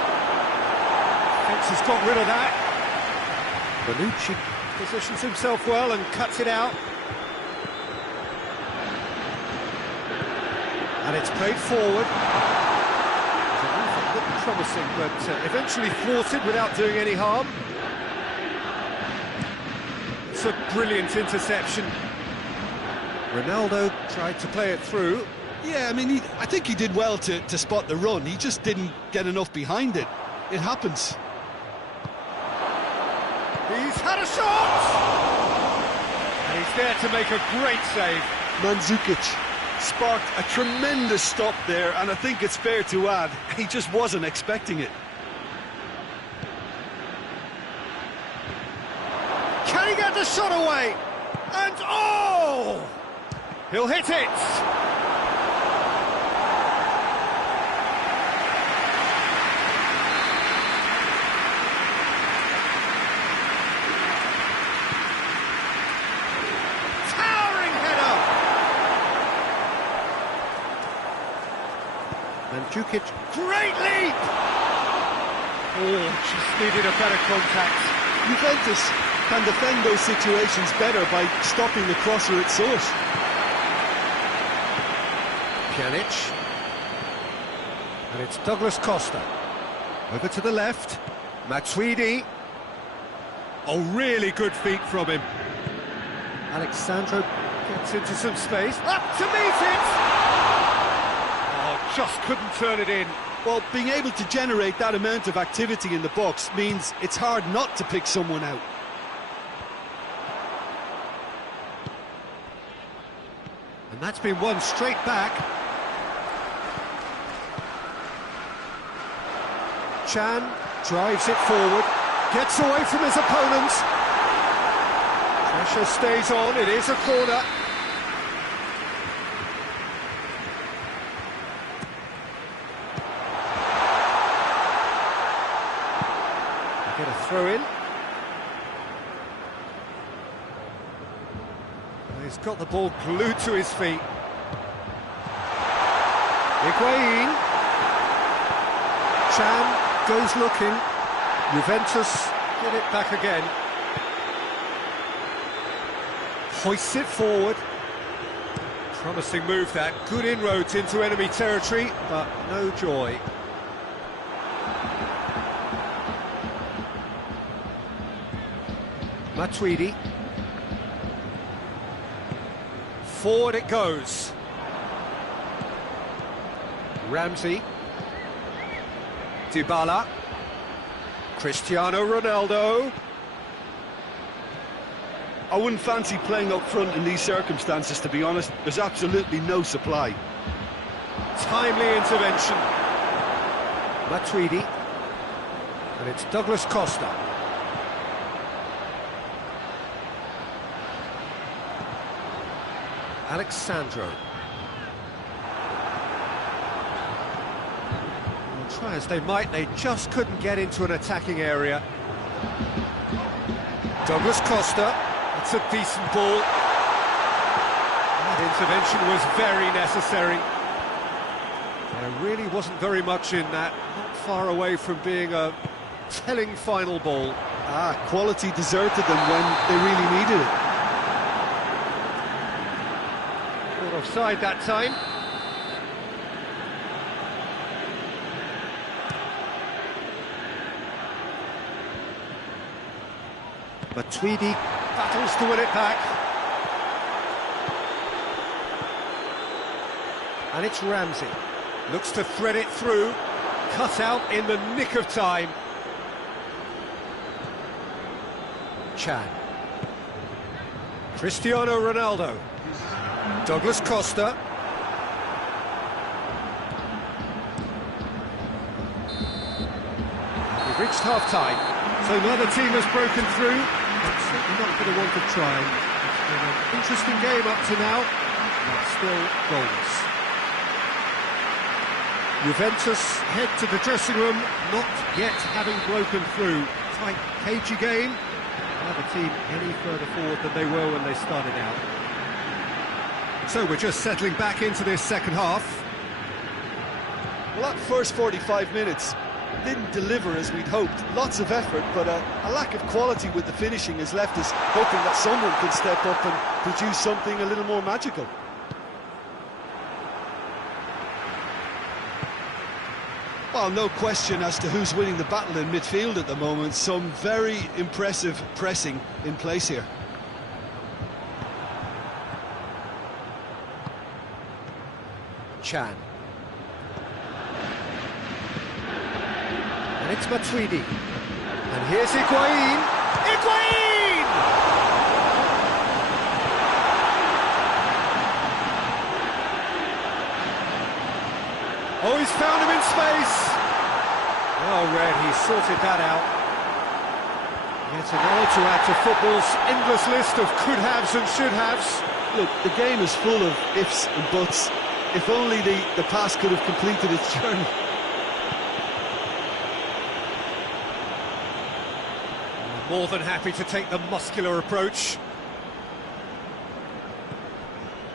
Thinks he's got rid of that. Bonucci positions himself well and cuts it out. And it's played forward. It looked promising, but eventually thwarted without doing any harm. It's a brilliant interception. Ronaldo tried to play it through. Yeah, I mean, I think he did well to spot the run. He just didn't get enough behind it. It happens. He's had a shot! And he's there to make a great save. Mandzukic sparked a tremendous stop there, and I think it's fair to add, he just wasn't expecting it. Can he get the shot away? And oh! He'll hit it! Towering header! Mandzukic, great leap! Oh, just needed a better contact. Juventus can defend those situations better by stopping the crosser at source. Pjanic. And it's Douglas Costa. Over to the left. Matuidi. Oh, really good feet from him. Alexandro gets into some space. Up to meet it! Oh, just couldn't turn it in. Well, being able to generate that amount of activity in the box means it's hard not to pick someone out. And that's been won straight back. Chan drives it forward, gets away from his opponents. Pressure stays on, it is a corner. Get a throw in. He's got the ball glued to his feet. Higuain. Chan goes looking. Juventus get it back again. Hoists it forward. Promising move that. Good inroads into enemy territory, but no joy. Matuidi. Forward it goes. Ramsey. Dybala. Cristiano Ronaldo. I wouldn't fancy playing up front in these circumstances, to be honest. There's absolutely no supply. Timely intervention. Matuidi. And it's Douglas Costa. Alexandro. Try as they might, they just couldn't get into an attacking area. Douglas Costa, it's a decent ball. That intervention was very necessary. There really wasn't very much in that, not far away from being a telling final ball. Quality deserted them when they really needed it. Caught offside that time. Matuidi battles to win it back. And it's Ramsey. Looks to thread it through. Cut out in the nick of time. Chan. Cristiano Ronaldo. Douglas Costa. We've reached half-time, so neither team has broken through. It's certainly not for the want of trying. It's been an interesting game up to now, but still goals. Juventus head to the dressing room, not yet having broken through. Tight, cagey game. Neither team any further forward than they were when they started out. So we're just settling back into this second half. Well, that first 45 minutes didn't deliver as we'd hoped. Lots of effort, but a lack of quality with the finishing has left us hoping that someone can step up and produce something a little more magical. Well, no question as to who's winning the battle in midfield at the moment. Some very impressive pressing in place here. Chan. And it's Matuidi. And here's Higuain. Higuain! Oh, he's found him in space. Oh, Red, he sorted that out. Yet another to add to football's endless list of could-haves and should-haves. Look, the game is full of ifs and buts. If only the pass could have completed its journey. More than happy to take the muscular approach.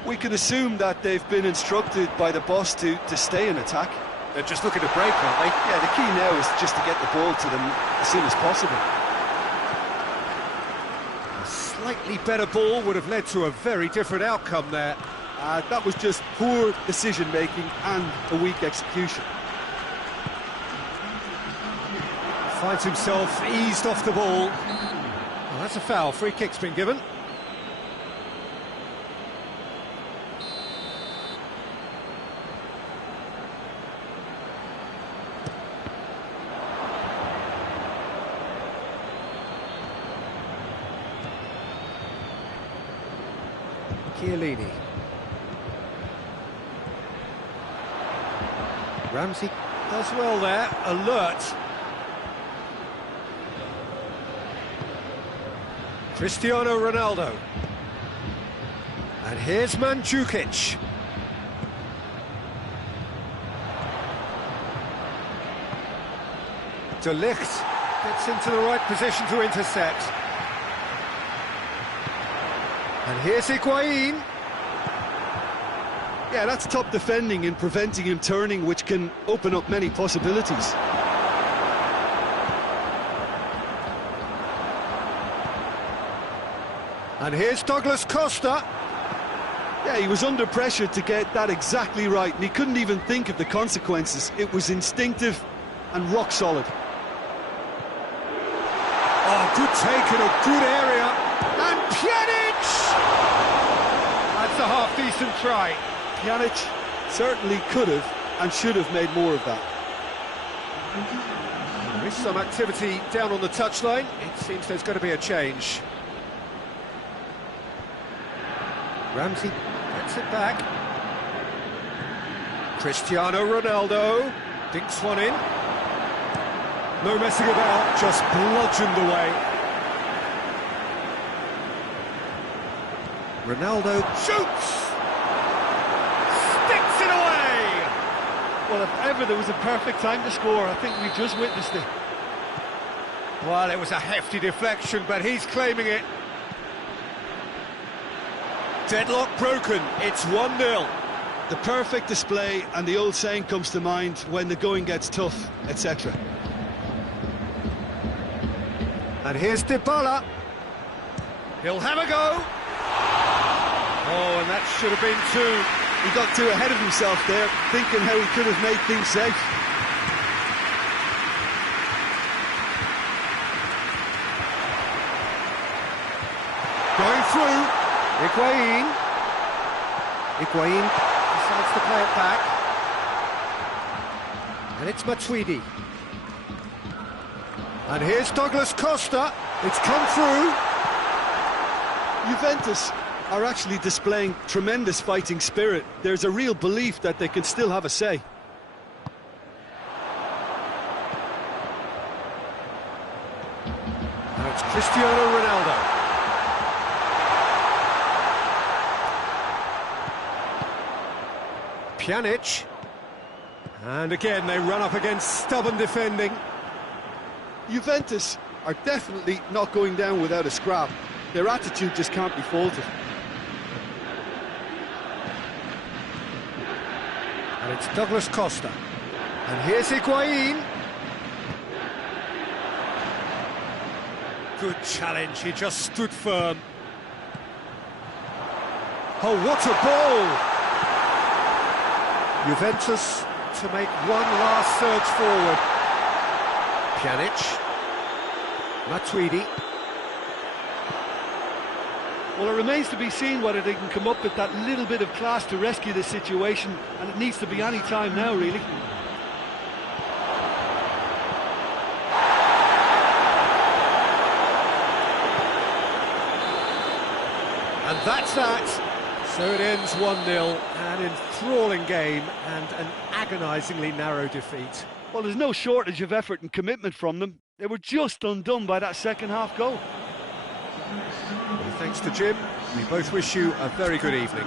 We can assume that they've been instructed by the boss to stay in attack. They're just looking to break, aren't they? Yeah, the key now is just to get the ball to them as soon as possible. A slightly better ball would have led to a very different outcome there. That was just poor decision-making and a weak execution. Finds himself eased off the ball. Well, that's a foul. Free kick's been given. Chiellini. Ramsey does well there, alert. Cristiano Ronaldo. And here's Mandzukic. De Ligt gets into the right position to intercept. And here's Higuain. Yeah, that's top defending and preventing him turning, which can open up many possibilities. And here's Douglas Costa. Yeah, he was under pressure to get that exactly right, and he couldn't even think of the consequences. It was instinctive and rock solid. Oh, good take in a good area. And Pjanic! That's a half-decent try. Pjanic certainly could have and should have made more of that. There is some activity down on the touchline. It seems there's going to be a change. Ramsey gets it back. Cristiano Ronaldo dinks one in. No messing about, just bludgeoned away. Ronaldo shoots! Sticks it away! Well, if ever there was a perfect time to score, I think we just witnessed it. Well, it was a hefty deflection, but he's claiming it. Deadlock broken, it's 1-0. The perfect display, and the old saying comes to mind: when the going gets tough, etc. And here's Dybala. He'll have a go. Oh, and that should have been two. He got too ahead of himself there, thinking how he could have made things safe. Going through. Higuain decides to play it back. And it's Matuidi. And here's Douglas Costa. It's come through. Juventus are actually displaying tremendous fighting spirit. There's a real belief that they can still have a say. Now it's Cristiano Ronaldo. Pjanic. And again they run up against stubborn defending. Juventus are definitely not going down without a scrap. Their attitude just can't be faulted. And it's Douglas Costa. And here's Higuain. Good challenge, he just stood firm. Oh, what a ball! Juventus to make one last surge forward. Pjanic. Matuidi. Well, it remains to be seen whether they can come up with that little bit of class to rescue this situation, and it needs to be any time now, really. And that's that. So it ends 1-0, an enthralling game and an agonisingly narrow defeat. Well, there's no shortage of effort and commitment from them. They were just undone by that second-half goal. Well, thanks to Jim. We both wish you a very good evening.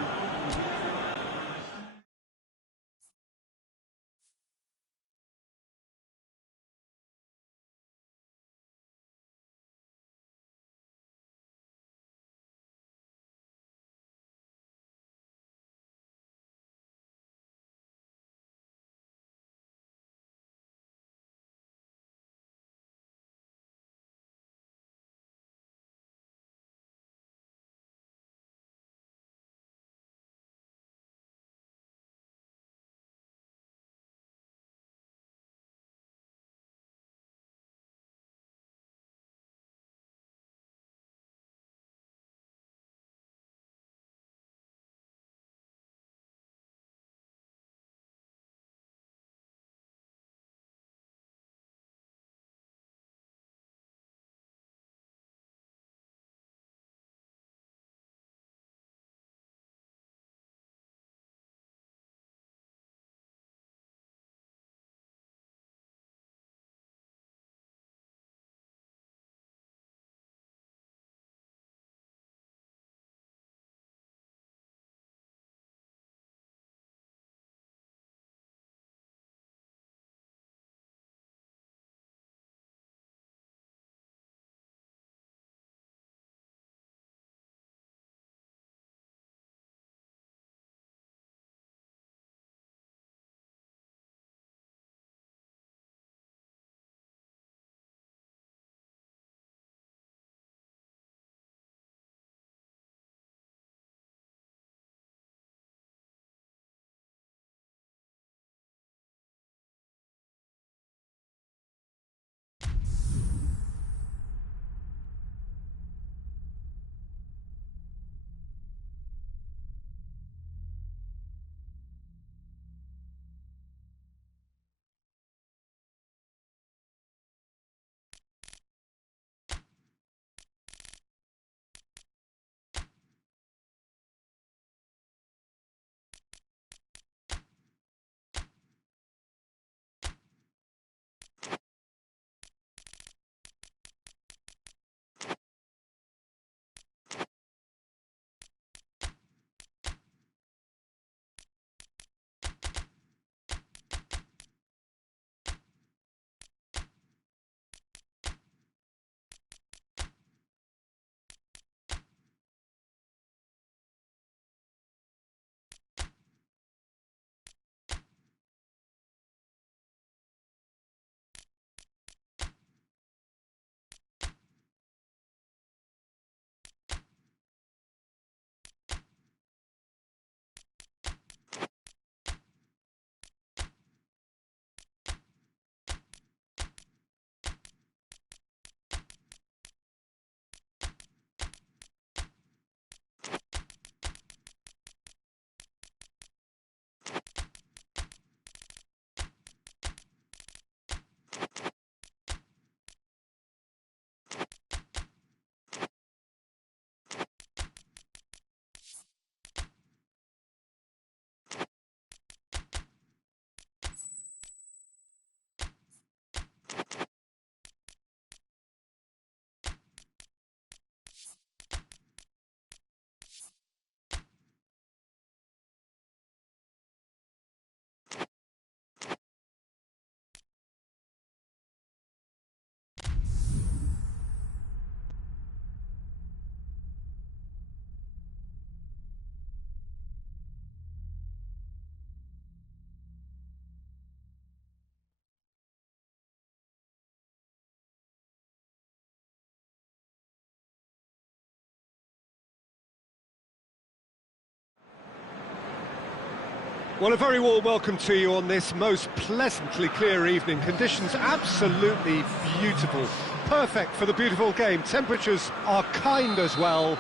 Well, a very warm welcome to you on this most pleasantly clear evening. Conditions absolutely beautiful. Perfect for the beautiful game. Temperatures are kind as well.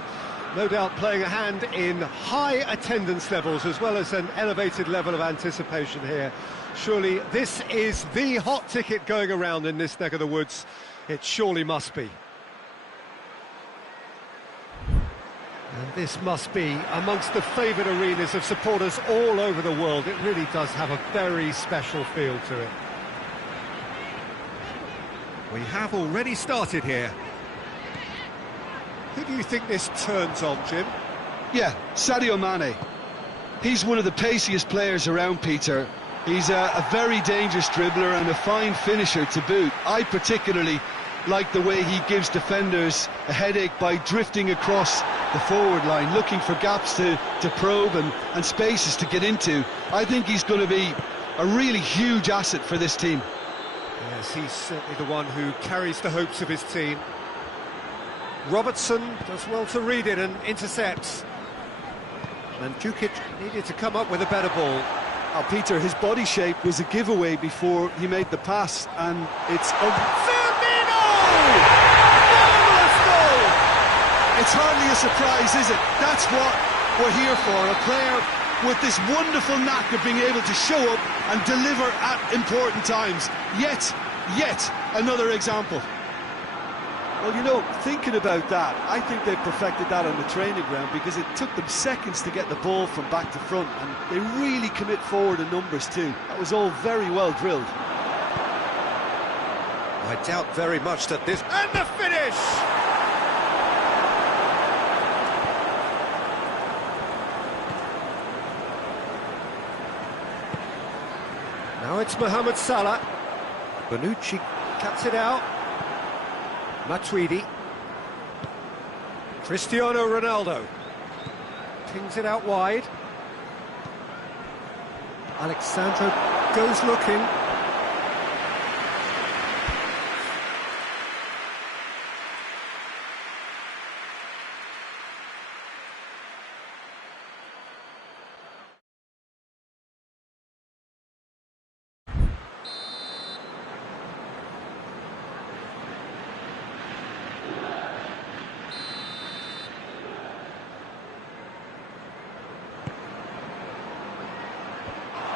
No doubt playing a hand in high attendance levels as well as an elevated level of anticipation here. Surely this is the hot ticket going around in this neck of the woods. It surely must be. And this must be amongst the favoured arenas of supporters all over the world. It really does have a very special feel to it. We have already started here. Who do you think this turns on, Jim? Yeah, Sadio Mane. He's one of the paciest players around, Peter. He's a very dangerous dribbler and a fine finisher to boot. I particularly like the way he gives defenders a headache by drifting across the forward line, looking for gaps to probe and spaces to get into. I think he's going to be a really huge asset for this team. Yes, he's certainly the one who carries the hopes of his team. Robertson does well to read it and intercepts. Mandzukic needed to come up with a better ball. Oh, Peter, his body shape was a giveaway before he made the pass, and it's... Firmino! Marvellous goal! It's hardly a surprise, is it? That's what we're here for, a player with this wonderful knack of being able to show up and deliver at important times. Yet another example. Well, you know, thinking about that, I think they perfected that on the training ground because it took them seconds to get the ball from back to front, and they really commit forward in numbers too. That was all very well drilled. I doubt very much that this... And the finish! Now it's Mohamed Salah. Bonucci cuts it out. Matuidi. Cristiano Ronaldo. Pings it out wide. Alexandro goes looking.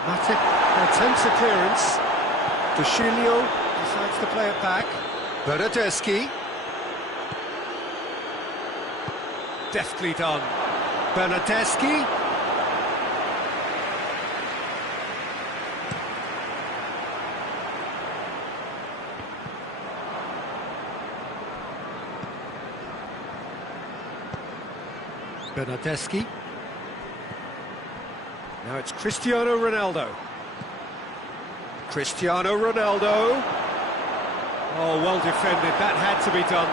Matic attempts a clearance. Dushilio decides to play it back. Bernardeschi. Deftly done. Bernardeschi. Bernardeschi. Now it's Cristiano Ronaldo. Cristiano Ronaldo. Oh, well defended. That had to be done.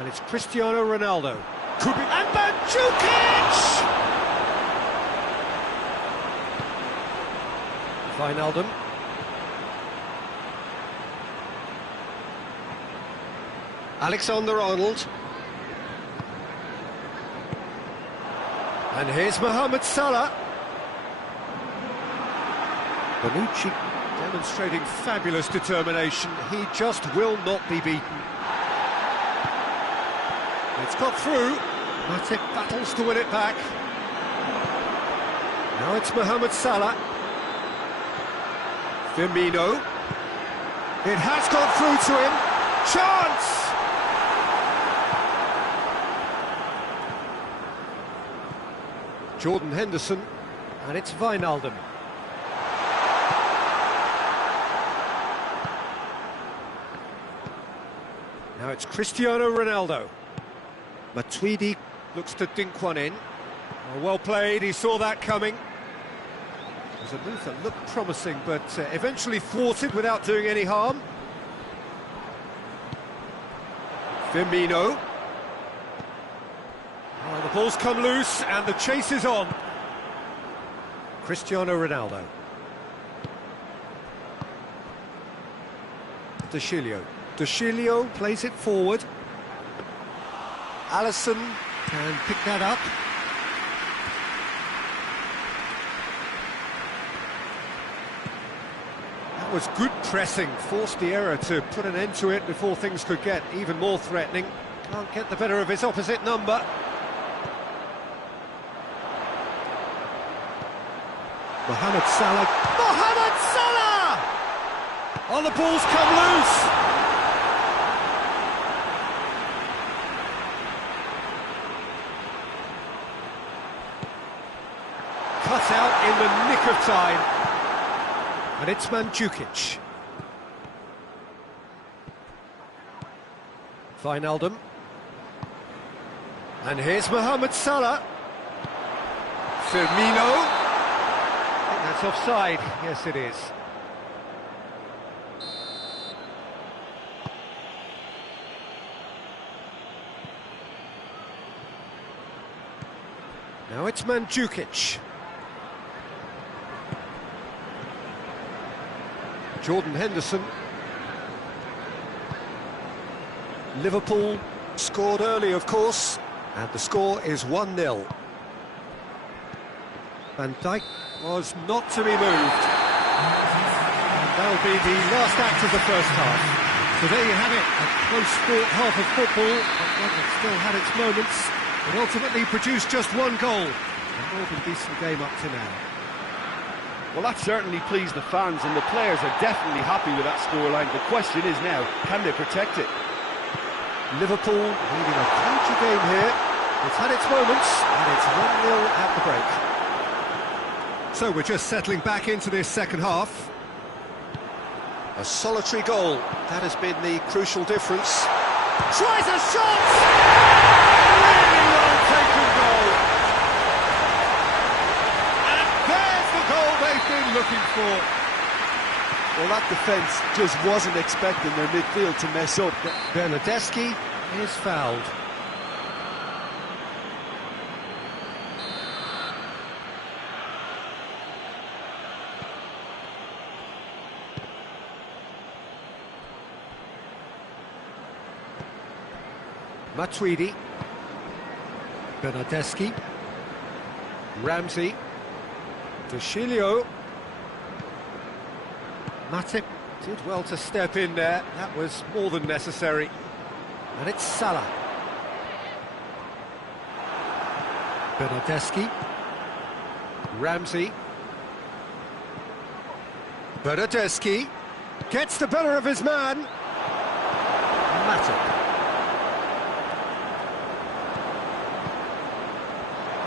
And it's Cristiano Ronaldo. Could be... And Mandzukic! Wijnaldum. Alexander-Arnold. And here's Mohamed Salah. Bonucci demonstrating fabulous determination. He just will not be beaten. It's got through. Matic battles to win it back. Now it's Mohamed Salah. Firmino. It has gone through to him. Chance! Jordan Henderson, and it's Wijnaldum. Now it's Cristiano Ronaldo. Matuidi looks to dink one in. Oh, well played, he saw that coming. It was a move that looked promising, but eventually thwarted without doing any harm. Firmino. Oh, the ball's come loose and the chase is on. Cristiano Ronaldo. Dushilio. Dushilio plays it forward. Alisson can pick that up. That was good pressing, forced the error to put an end to it before things could get even more threatening. Can't get the better of his opposite number. Mohamed Salah. Mohamed Salah! Oh, the ball's come loose! Cut out in the nick of time. And it's Mandzukic. Wijnaldum. And here's Mohamed Salah. Firmino. I think that's offside. Yes, it is. Now it's Mandzukic. Jordan Henderson. Liverpool scored early, of course, and the score is 1-0. Van Dijk was not to be moved. And that'll be the last act of the first half. So there you have it, a close-fought half of football, but one that still had its moments. It ultimately produced just one goal. A more than decent game up to now. Well, that certainly pleased the fans, and the players are definitely happy with that scoreline. The question is now, can they protect it? Liverpool leading a crucial game here. It's had its moments, and it's 1-0 at the break. So we're just settling back into this second half. A solitary goal, that has been the crucial difference. Tries a shot! Really well taken goal. And there's the goal they've been looking for. Well, that defence just wasn't expecting their midfield to mess up. Bernardeschi is fouled. Matuidi. Bernardeschi. Ramsey. Vecchilio. Matip did well to step in there. That was more than necessary. And it's Salah. Bernardeschi. Ramsey. Bernardeschi gets the better of his man. Matip.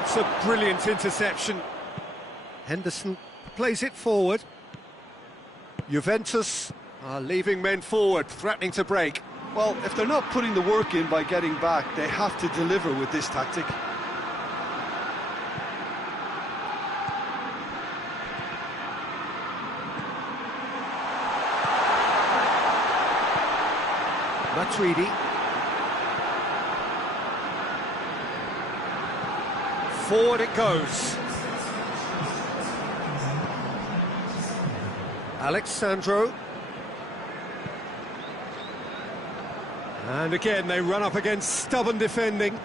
It's a brilliant interception. Henderson plays it forward. Juventus are leaving men forward, threatening to break. Well, if they're not putting the work in by getting back, they have to deliver with this tactic. Matuidi. Forward it goes. Alex Sandro. And again they run up against stubborn defending.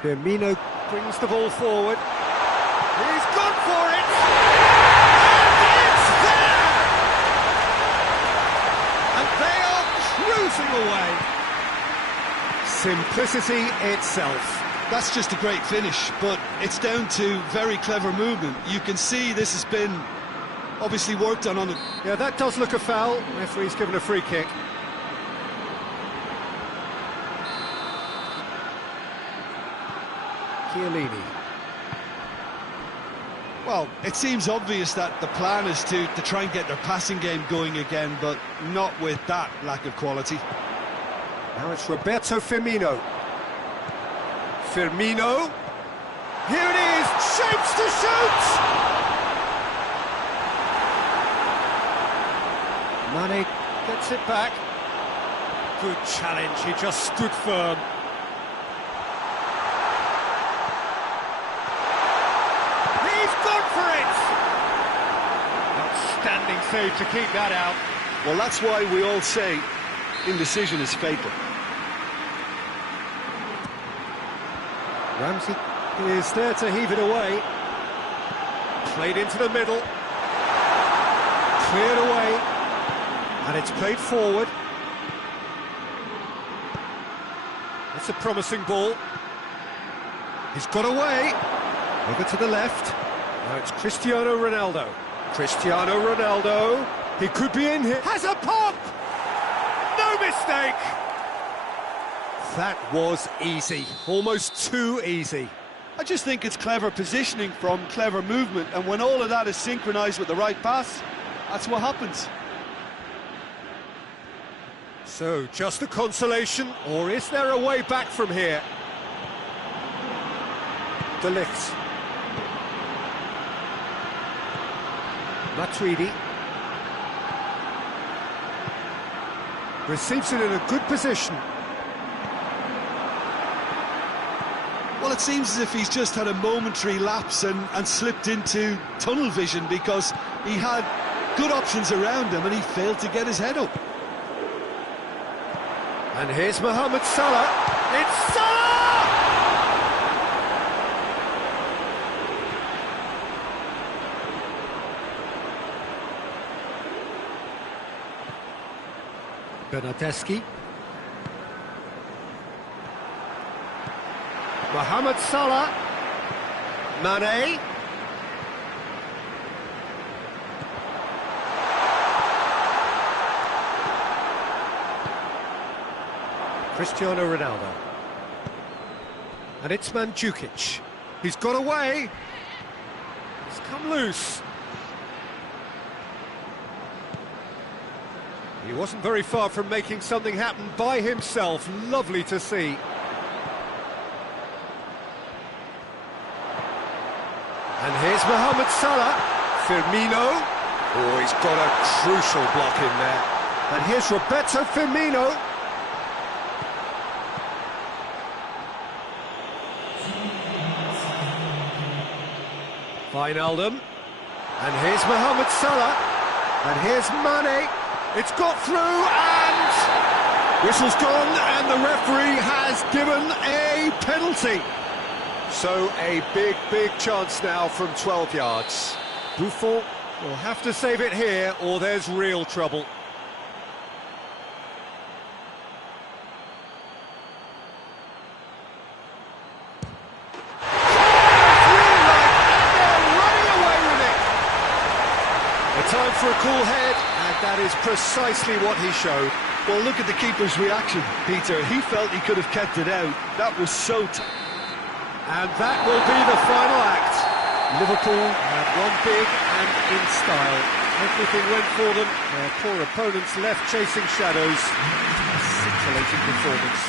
Firmino brings the ball forward. He's gone for it! And it's there! And they are cruising away. Simplicity itself. That's just a great finish, but it's down to very clever movement. You can see this has been obviously worked on it. Yeah, that does look a foul. Referee's given a free kick. Chiellini. Well, it seems obvious that the plan is to try and get their passing game going again, but not with that lack of quality. Now it's Roberto Firmino. Firmino. Here it is, shapes to shoot! Mane gets it back. Good challenge, he just stood firm. He's gone for it! Outstanding save to keep that out. Well, that's why we all say indecision is fatal. Ramsey is there to heave it away. Played into the middle. Cleared away. And it's played forward. It's a promising ball. He's got away. Over to the left. Now it's Cristiano Ronaldo. Cristiano Ronaldo. He could be in here. Has a pop! No mistake! That was easy. Almost too easy. I just think it's clever positioning from clever movement, and when all of that is synchronised with the right pass, that's what happens. So, just a consolation, or is there a way back from here? De Ligt. Matuidi. Receives it in a good position. Well, it seems as if he's just had a momentary lapse and slipped into tunnel vision, because he had good options around him and he failed to get his head up. And here's Mohamed Salah. It's Salah! Bernardeschi. Mohamed Salah. Mane. Cristiano Ronaldo. And it's Mandzukic. He's got away. He's come loose. He wasn't very far from making something happen by himself. Lovely to see. And here's Mohamed Salah. Firmino. Oh, he's got a crucial block in there. And here's Roberto Firmino. Wijnaldum. And here's Mohamed Salah. And here's Mane. It's got through, and whistle's gone, and the referee has given a penalty. So a big, big chance now from 12 yards. Buffon will have to save it here, or there's real trouble. Time for a cool head, and that is precisely what he showed. Well, look at the keeper's reaction, Peter. He felt he could have kept it out. That was so tight. And that will be the final act. Liverpool have won big and in style. Everything went for them. Their poor opponents left chasing shadows. A scintillating performance.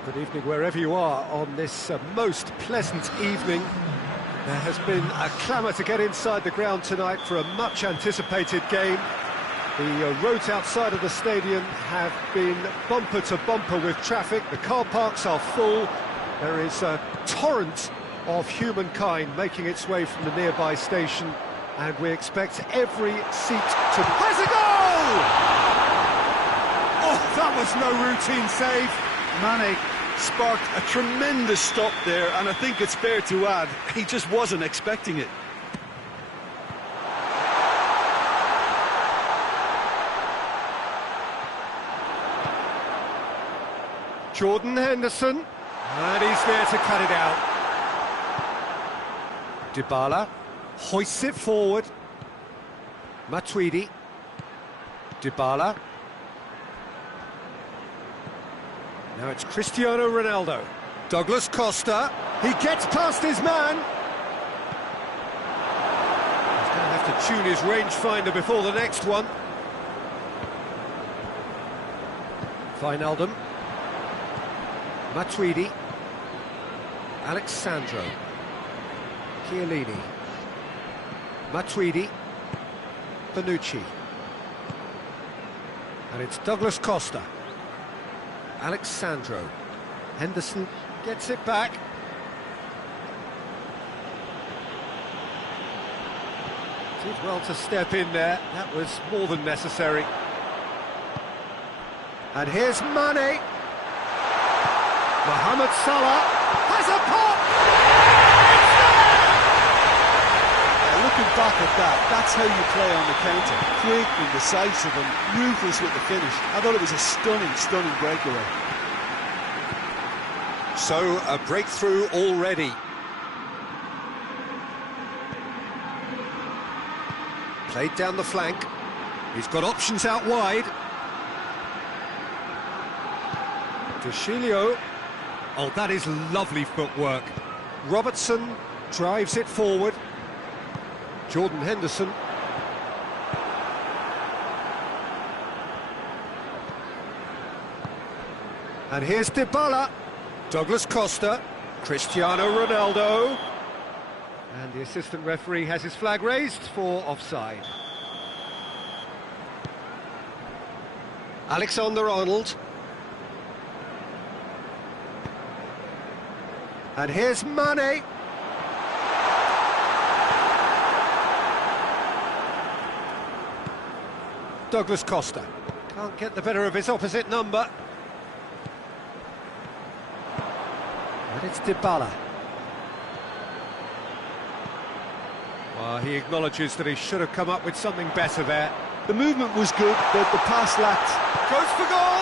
Well, good evening wherever you are on this most pleasant evening. There has been a clamour to get inside the ground tonight for a much anticipated game. The roads outside of the stadium have been bumper to bumper with traffic. The car parks are full. There is a torrent of humankind making its way from the nearby station, and we expect every seat to... Has a goal! Oh, that was no routine save. Mane sparked a tremendous stop there, and I think it's fair to add, he just wasn't expecting it. Jordan Henderson, and he's there to cut it out. Dybala hoists it forward. Matuidi. Dybala. Now it's Cristiano Ronaldo. Douglas Costa. He gets past his man. He's going to have to tune his rangefinder before the next one. Wijnaldum. Matuidi. Alex Sandro. Chiellini. Matuidi. Bonucci. And it's Douglas Costa. Alex Sandro. Henderson gets it back. Did well to step in there. That was more than necessary. And here's Mane. Mohamed Salah has a pop! Yeah, looking back at that, that's how you play on the counter. Quick and decisive and ruthless with the finish. I thought it was a stunning, stunning breakaway. So, a breakthrough already. Played down the flank. He's got options out wide. Deschilio. Oh, that is lovely footwork. Robertson drives it forward. Jordan Henderson. And here's Dybala. Douglas Costa. Cristiano Ronaldo. And the assistant referee has his flag raised for offside. Alexander-Arnold. And here's Mane. Douglas Costa. Can't get the better of his opposite number. And it's Dybala. Well, he acknowledges that he should have come up with something better there. The movement was good, but the pass lacked. Goes for goal!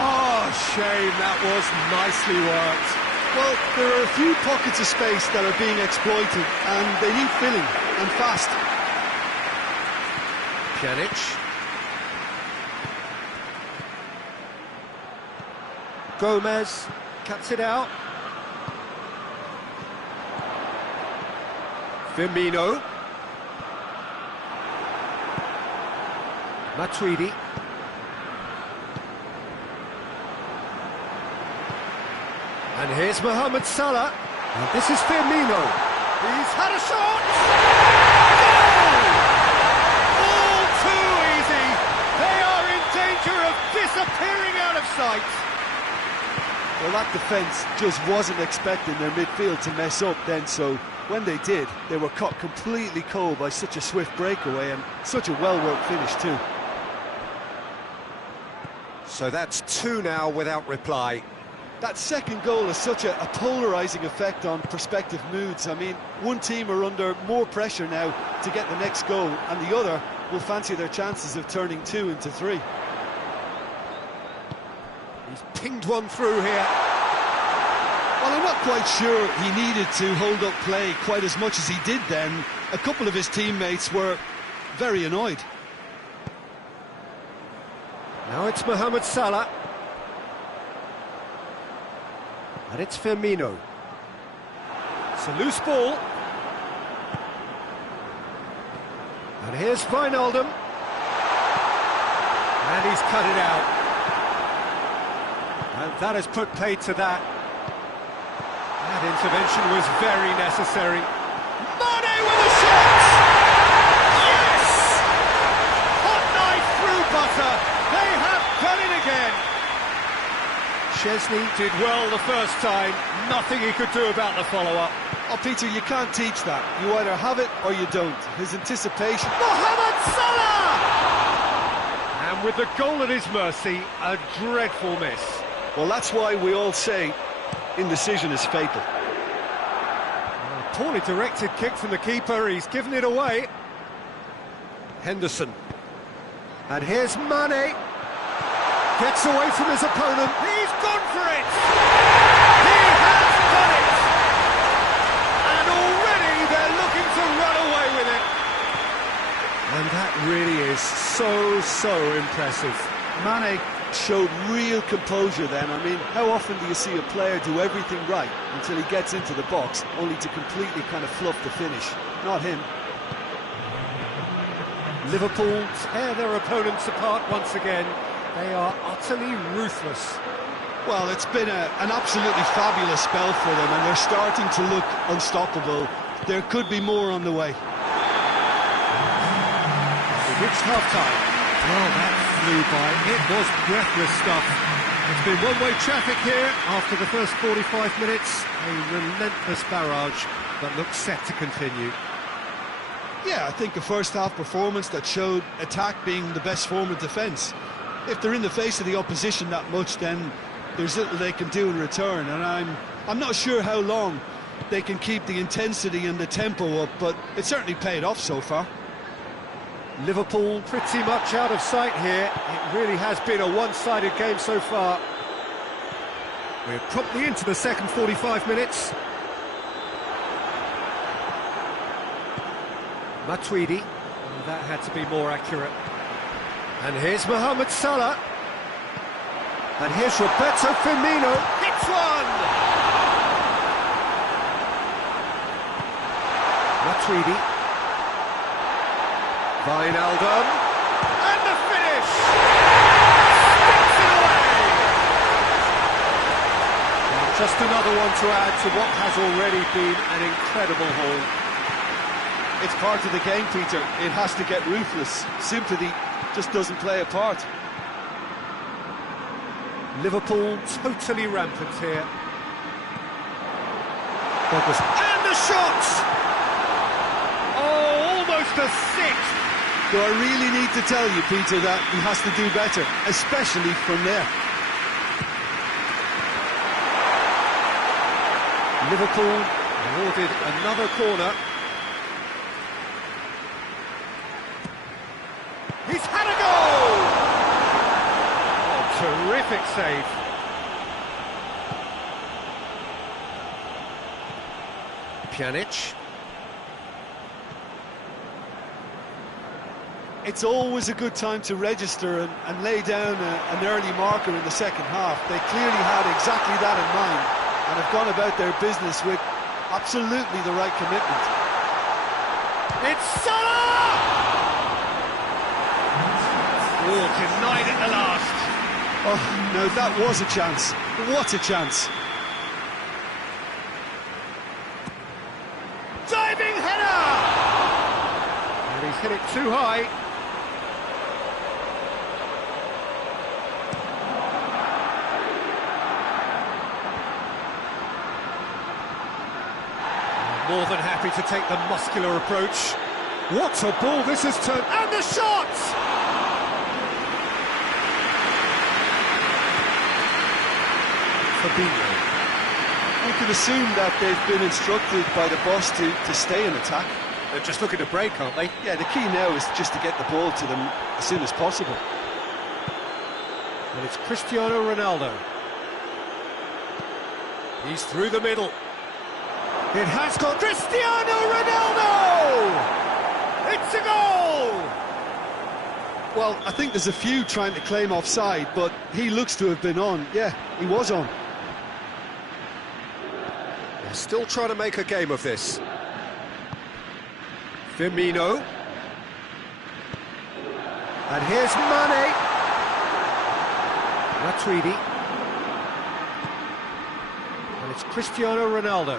Oh, shame, that was nicely worked. Well, there are a few pockets of space that are being exploited, and they need filling, and fast. Pjanic. Gomez cuts it out. Firmino. Matuidi. And here's Mohamed Salah. And this is Firmino. He's had a shot! Goal! All too easy. They are in danger of disappearing out of sight. Well, that defence just wasn't expecting their midfield to mess up then, so when they did, they were caught completely cold by such a swift breakaway and such a well-worked finish too. So that's two now without reply. That second goal has such a polarising effect on prospective moods. I mean, one team are under more pressure now to get the next goal, and the other will fancy their chances of turning 2 into 3. He's pinged one through here. Well, I'm not quite sure he needed to hold up play quite as much as he did then. A couple of his teammates were very annoyed. Now it's Mohamed Salah. And it's Firmino. It's a loose ball. And here's Wijnaldum. And he's cut it out. And that has put paid to that. That intervention was very necessary. Mane with a shot! Yes! Hot knife through butter. They have done it again. Szczesny did well the first time. Nothing he could do about the follow-up. Oh, Peter, you can't teach that. You either have it or you don't. His anticipation... Mohamed Salah! And with the goal at his mercy, a dreadful miss. Well, that's why we all say indecision is fatal. A poorly directed kick from the keeper, he's given it away. Henderson. And here's Mane. Gets away from his opponent. He's gone for it! He has done it! And already they're looking to run away with it. And that really is so impressive. Mane showed real composure then. I mean, how often do you see a player do everything right until he gets into the box, only to completely kind of fluff the finish? Not him. Liverpool tear their opponents apart once again. They are utterly ruthless. Well, it's been an absolutely fabulous spell for them, and they're starting to look unstoppable. There could be more on the way. We've reached half-time. Well, that flew by. It was breathless stuff. It's been one-way traffic here after the first 45 minutes. A relentless barrage that looks set to continue. Yeah, I think a first-half performance that showed attack being the best form of defence. If they're in the face of the opposition that much, then there's little they can do in return, and I'm not sure how long they can keep the intensity and the tempo up, but it certainly paid off so far. Liverpool pretty much out of sight here. It really has been a one-sided game so far. We're promptly into the second 45 minutes. Matuidi, and that had to be more accurate. And here's Mohamed Salah. And here's Roberto Firmino. Hits one! Matuidi. Wijnaldum. And the finish! Sticks it away! And just another one to add to what has already been an incredible haul. It's part of the game, Peter. It has to get ruthless. Sympathy just doesn't play a part. Liverpool totally rampant here. Douglas. And the shot! Oh, almost a sixth! Do I really need to tell you, Peter, that he has to do better, especially from there? Liverpool awarded another corner. He's had a goal! Oh, terrific save. Pjanic. It's always a good time to register and lay down an early marker in the second half. They clearly had exactly that in mind and have gone about their business with absolutely the right commitment. It's Salah! Oh, denied at the last. Oh, no, that was a chance. What a chance. Diving header! And he's hit it too high. More than happy to take the muscular approach. What a ball this has turned. And the shot! Fabinho. You can assume that they've been instructed by the boss to stay in attack. They're just looking to break, aren't they? Yeah, the key now is just to get the ball to them as soon as possible. And it's Cristiano Ronaldo. He's through the middle. It has got Cristiano Ronaldo! It's a goal! Well, I think there's a few trying to claim offside, but he looks to have been on. Yeah, he was on. They're still trying to make a game of this. Firmino. And here's Mane. Matuidi. And it's Cristiano Ronaldo.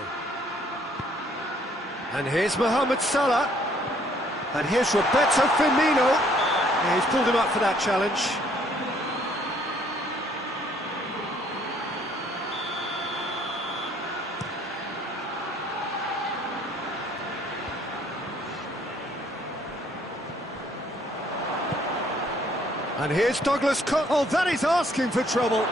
And here's Mohamed Salah. And here's Roberto Firmino. Yeah, he's pulled him up for that challenge. And here's Douglas Costa. Oh, that is asking for trouble.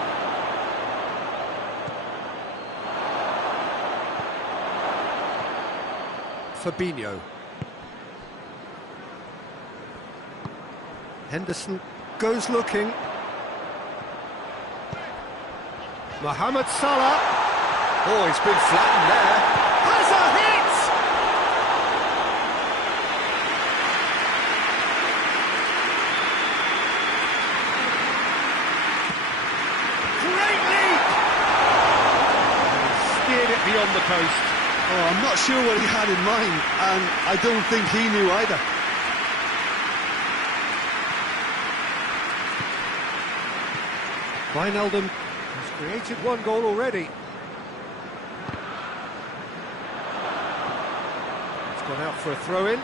Fabinho. Henderson goes looking. Mohamed Salah. Oh, he's been flattened there. Has a hit! Great leap! He steered it beyond the post. Oh, I'm not sure what he had in mind, and I don't think he knew either. Wijnaldum has created one goal already. It's gone out for a throw-in.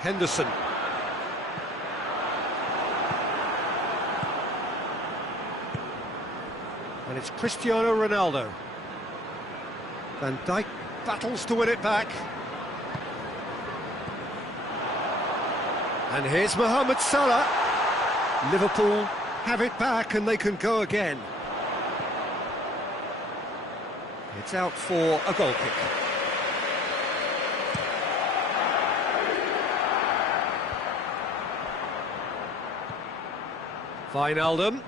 Henderson. And it's Cristiano Ronaldo. Van Dijk battles to win it back. And here's Mohamed Salah. Liverpool have it back and they can go again. It's out for a goal kick. Wijnaldum.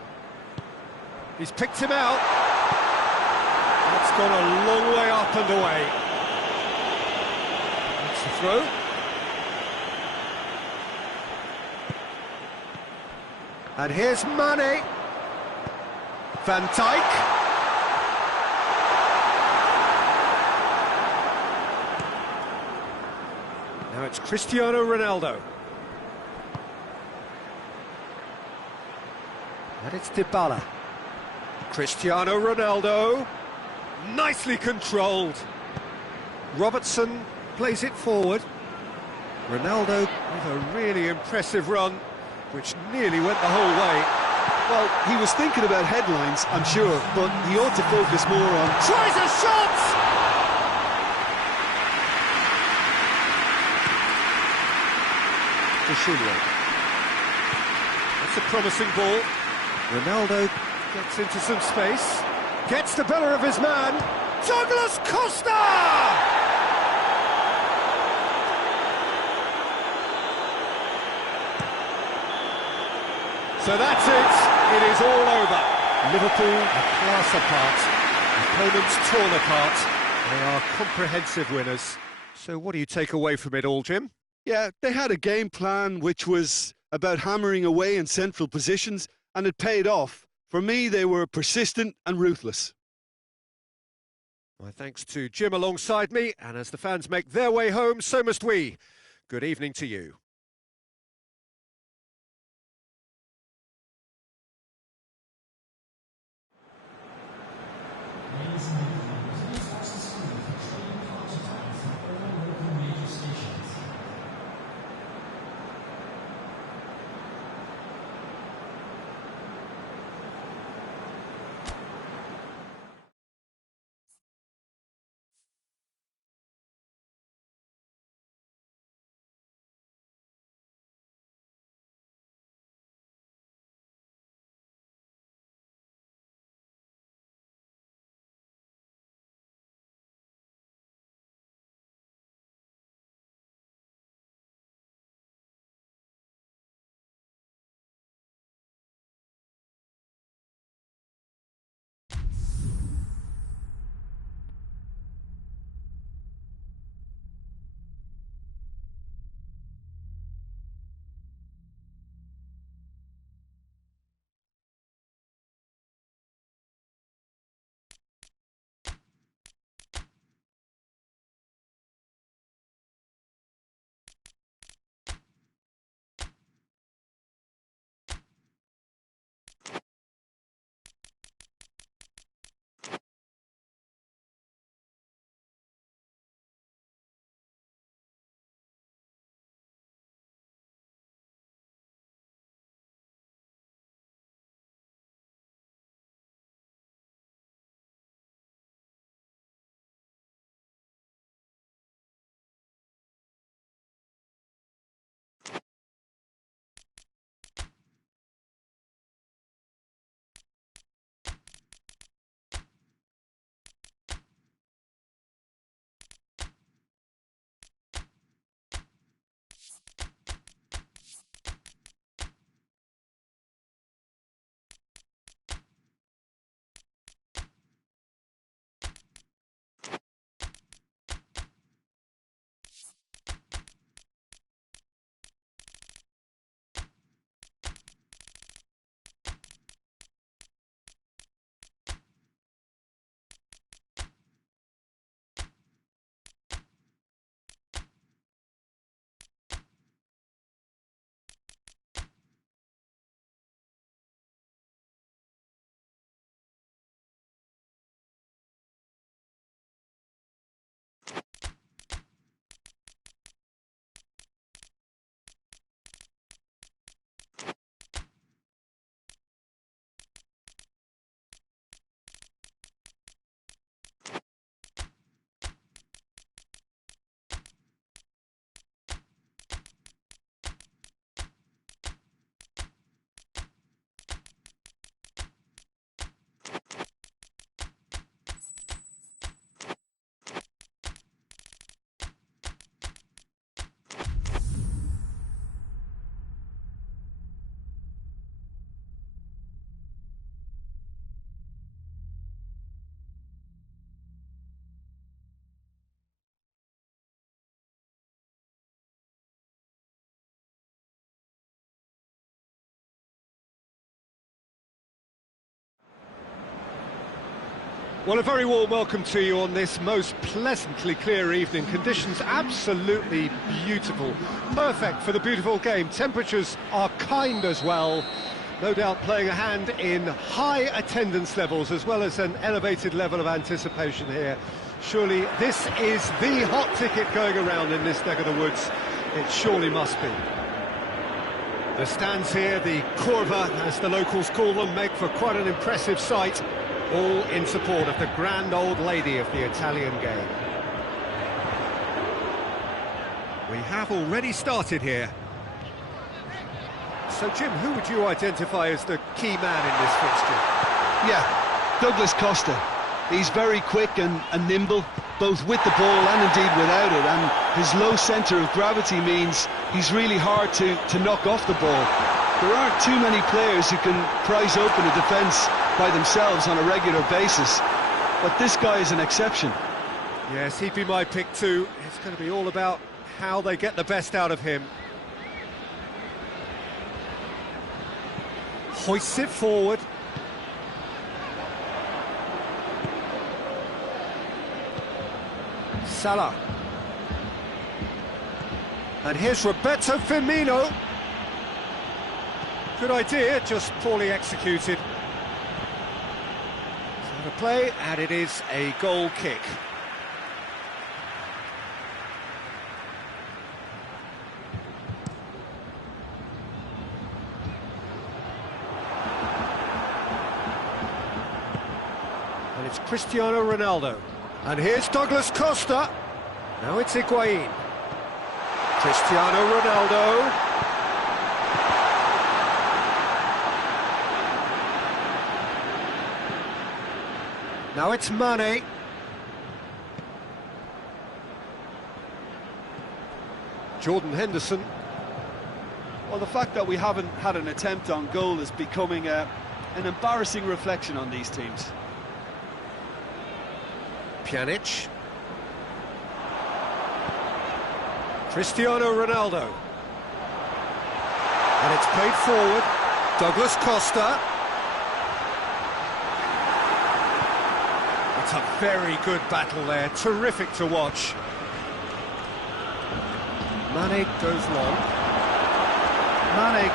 He's picked him out. That's gone a long way up and away. That's the throw. And here's Mane. Van Dijk. Now it's Cristiano Ronaldo. And it's Dybala. Cristiano Ronaldo. Nicely controlled. Robertson plays it forward. Ronaldo with a really impressive run, which nearly went the whole way. Well, he was thinking about headlines, I'm sure, but he ought to focus more on... Tries a shot! Jushulio. That's a promising ball. Ronaldo gets into some space. Gets the better of his man. Douglas Costa! So that's it. It is all over. Liverpool a class apart. Opponents torn apart. They are comprehensive winners. So what do you take away from it all, Jim? Yeah, they had a game plan which was about hammering away in central positions, and it paid off. For me, they were persistent and ruthless. My thanks to Jim alongside me, and as the fans make their way home, so must we. Good evening to you. Well, a very warm welcome to you on this most pleasantly clear evening. Conditions absolutely beautiful. Perfect for the beautiful game. Temperatures are kind as well. No doubt playing a hand in high attendance levels as well as an elevated level of anticipation here. Surely this is the hot ticket going around in this neck of the woods. It surely must be. The stands here, the curva, as the locals call them, make for quite an impressive sight. All in support of the grand old lady of the Italian game. We have already started here. So, Jim, who would you identify as the key man in this fixture? Yeah, Douglas Costa. He's very quick and nimble, both with the ball and indeed without it, and his low centre of gravity means he's really hard to knock off the ball. There aren't too many players who can prise open a defence by themselves on a regular basis, but this guy is an exception. Yes, he'd be my pick too. It's going to be all about how they get the best out of him. Hoists it forward. Salah. And here's Roberto Firmino. Good idea, just poorly executed. So the play, and it is a goal kick. And it's Cristiano Ronaldo. And here's Douglas Costa. Now it's Higuain. Cristiano Ronaldo. Now it's Mane. Jordan Henderson. Well, the fact that we haven't had an attempt on goal is becoming an embarrassing reflection on these teams. Pjanic. Cristiano Ronaldo. And it's played forward. Douglas Costa. It's a very good battle there, terrific to watch. Mane goes long. Mane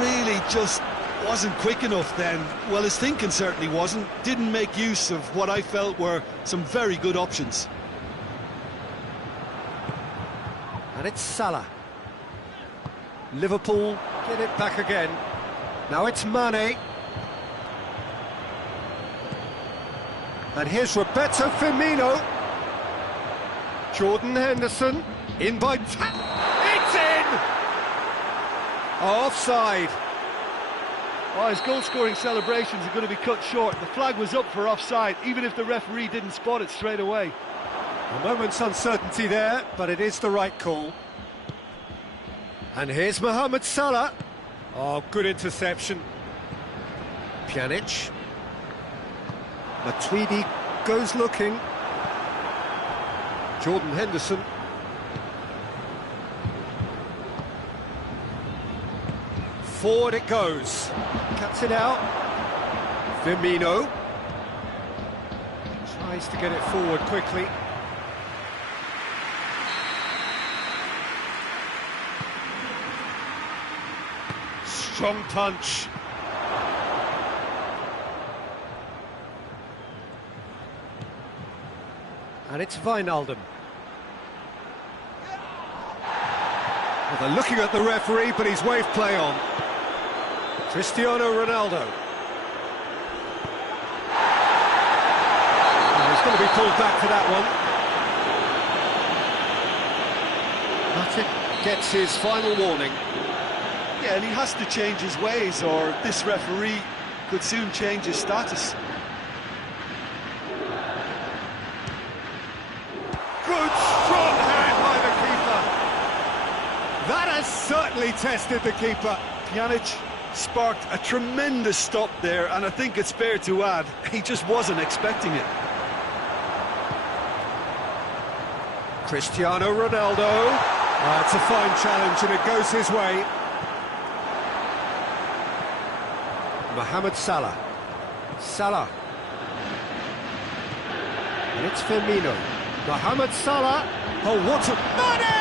really just wasn't quick enough then. Well, his thinking certainly wasn't. Didn't make use of what I felt were some very good options. And it's Salah. Liverpool get it back again. Now it's Mane. And here's Roberto Firmino. Jordan Henderson. In by... It's in! Offside. Oh, his goal-scoring celebrations are going to be cut short. The flag was up for offside, even if the referee didn't spot it straight away. A moment's uncertainty there, but it is the right call. And here's Mohamed Salah. Oh, good interception. Pjanic. Matuidi goes looking. Jordan Henderson. Forward it goes. Cuts it out. Firmino. Tries to get it forward quickly. Strong punch. And it's Wijnaldum. Well, they're looking at the referee, but he's waved play on. Cristiano Ronaldo. Oh, he's going to be pulled back for that one. Matic gets his final warning. Yeah, and he has to change his ways, or this referee could soon change his status. Good strong hand by the keeper. That has certainly tested the keeper. Pjanic sparked a tremendous stop there, and I think it's fair to add, he just wasn't expecting it. Cristiano Ronaldo. It's a fine challenge and it goes his way. Mohamed Salah. Salah. And it's Firmino. Mohamed Salah. Oh, what a... Mane!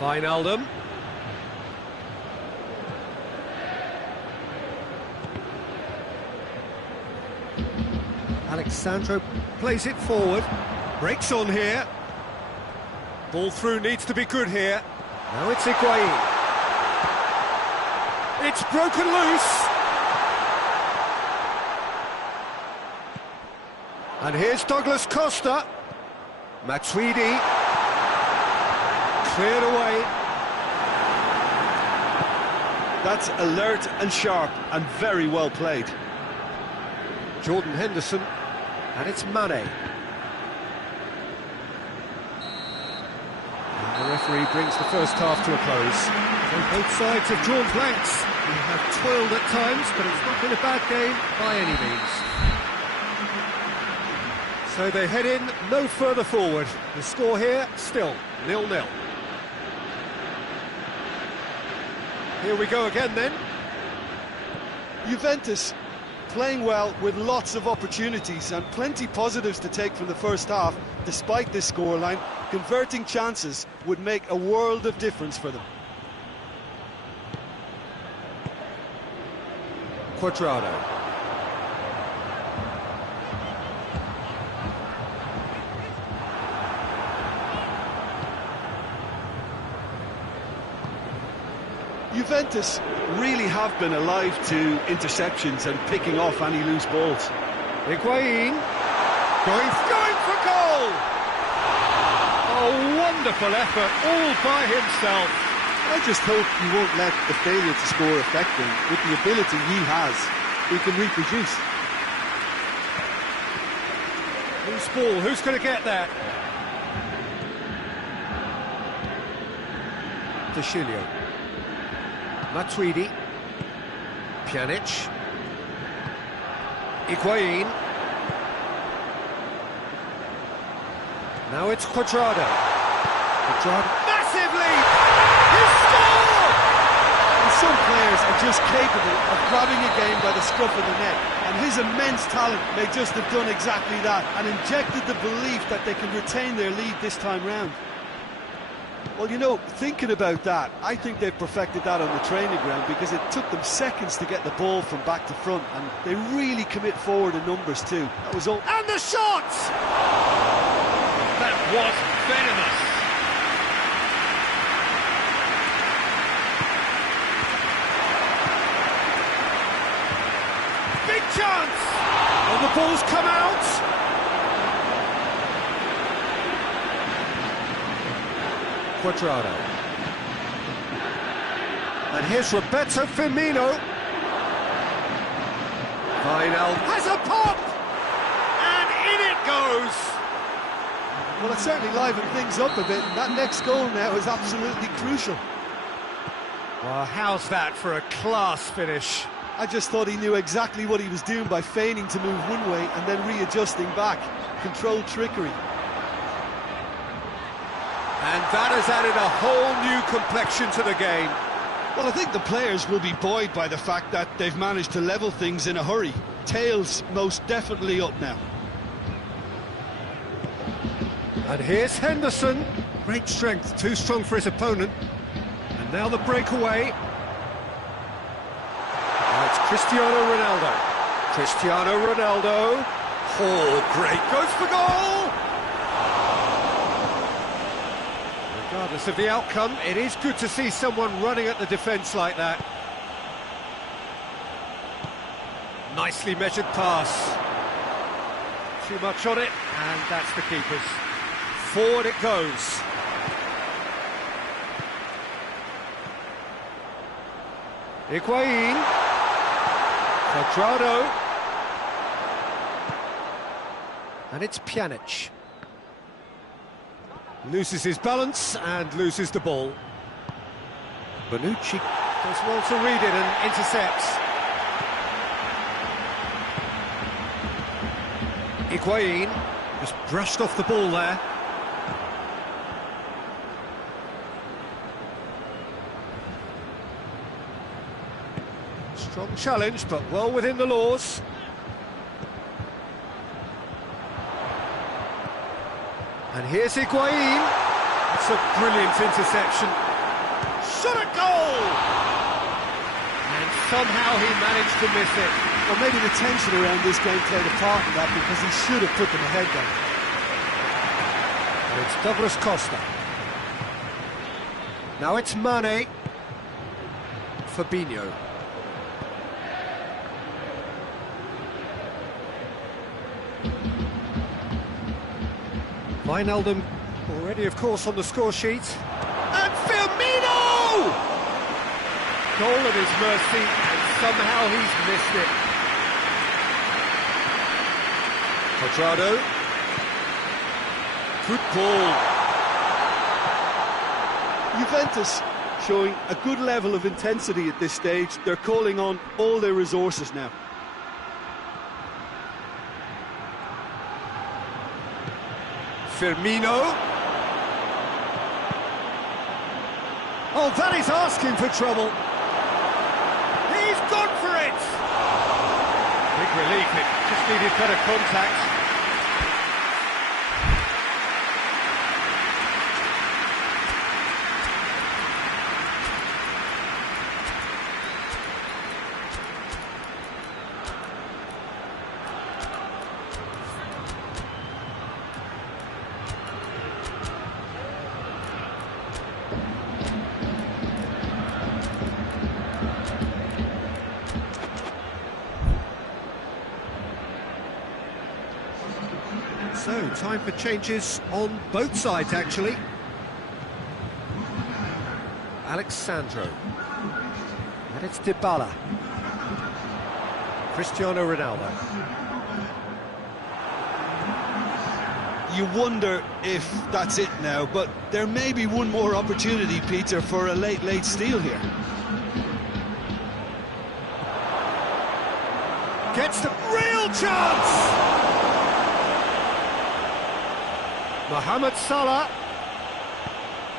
Wijnaldum. Alexandro plays it forward. Breaks on here. Ball through needs to be good here. Now it's Higuain. It's broken loose. And here's Douglas Costa. Matuidi. Cleared away. That's alert and sharp and very well played. Jordan Henderson. And it's Mane. And the referee brings the first half to a close. So both sides have drawn blanks. They have toiled at times, but it's not been a bad game by any means. So they head in no further forward. The score here, still 0-0. Here we go again then. Juventus playing well with lots of opportunities and plenty positives to take from the first half. Despite this scoreline, converting chances would make a world of difference for them. Cuadrado. Juventus really have been alive to interceptions and picking off any loose balls. Higuain going for goal! A wonderful effort all by himself. I just hope he won't let the failure to score affect him. With the ability he has, he can reproduce. Loose ball, who's going to get that? De Chilio. Matuidi. Pjanic. Higuain. Now it's Cuadrado. Massive lead! He scored! And some players are just capable of grabbing a game by the scruff of the neck, and his immense talent may just have done exactly that and injected the belief that they can retain their lead this time round. Well, you know, thinking about that, I think they've perfected that on the training ground because it took them seconds to get the ball from back to front, and they really commit forward in numbers too. That was all. And the shot! That was venomous. Big chance! And the ball's come out. Cuadrado. And here's Roberto Firmino. Wijnaldum has a pop! And in it goes! Well, it certainly livened things up a bit, and that next goal now is absolutely crucial. Well, how's that for a class finish? I just thought he knew exactly what he was doing by feigning to move one way and then readjusting back. Controlled trickery. And that has added a whole new complexion to the game. Well, I think the players will be buoyed by the fact that they've managed to level things in a hurry. Tails most definitely up now. And here's Henderson. Great strength, too strong for his opponent. And now the breakaway. Now it's Cristiano Ronaldo. Cristiano Ronaldo. Oh, great. Goes for goal! Regardless of the outcome, it is good to see someone running at the defence like that. Nicely measured pass. Too much on it, and that's the keeper's. Forward it goes. Higuain. Cuadrado. And it's Pjanic. Loses his balance and loses the ball. Bonucci does well to read it and intercepts. Higuain just brushed off the ball there. Strong challenge, but well within the laws. And here's Higuain. It's a brilliant interception. Shot at goal! And somehow he managed to miss it. Well, maybe the tension around this game played a part in that, because he should have put them ahead then. And it's Douglas Costa. Now it's Mane. Fabinho. Wijnaldum already, of course, on the score sheet. And Firmino! Goal at his mercy, and somehow he's missed it. Cuadrado. Good ball. Juventus showing a good level of intensity at this stage. They're calling on all their resources now. Firmino. Oh, that is asking for trouble. He's gone for it. Big relief, it just needed better contact. So, time for changes on both sides, actually. Alexandro. And it's Dybala. Cristiano Ronaldo. You wonder if that's it now, but there may be one more opportunity, Peter, for a late steal here. Gets the real chance! Mohamed Salah,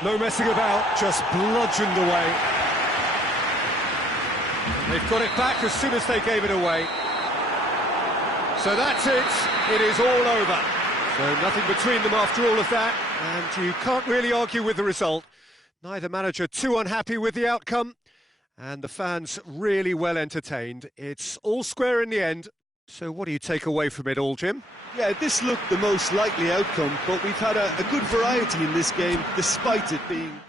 no messing about, just bludgeoned away. And they've got it back as soon as they gave it away. So that's it, it is all over. So nothing between them after all of that, and you can't really argue with the result. Neither manager too unhappy with the outcome, and the fans really well entertained. It's all square in the end. So what do you take away from it all, Jim? Yeah, this looked the most likely outcome, but we've had a good variety in this game, despite it being...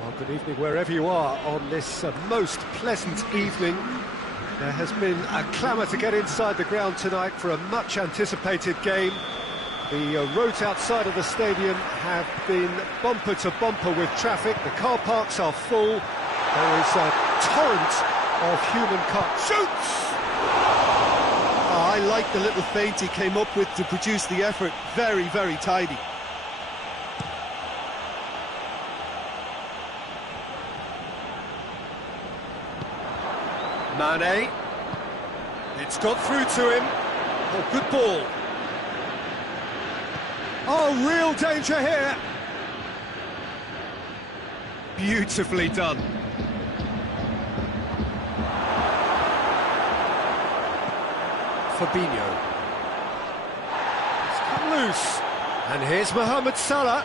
Well, good evening wherever you are on this most pleasant evening. There has been a clamour to get inside the ground tonight for a much anticipated game. The roads outside of the stadium have been bumper to bumper with traffic. The car parks are full. There is a torrent of human cars. Shoots! I like the little feint he came up with to produce the effort. Very, very tidy. Mane. It's got through to him. Oh, good ball. Oh, real danger here. Beautifully done. Fabinho. It's come loose. And here's Mohamed Salah.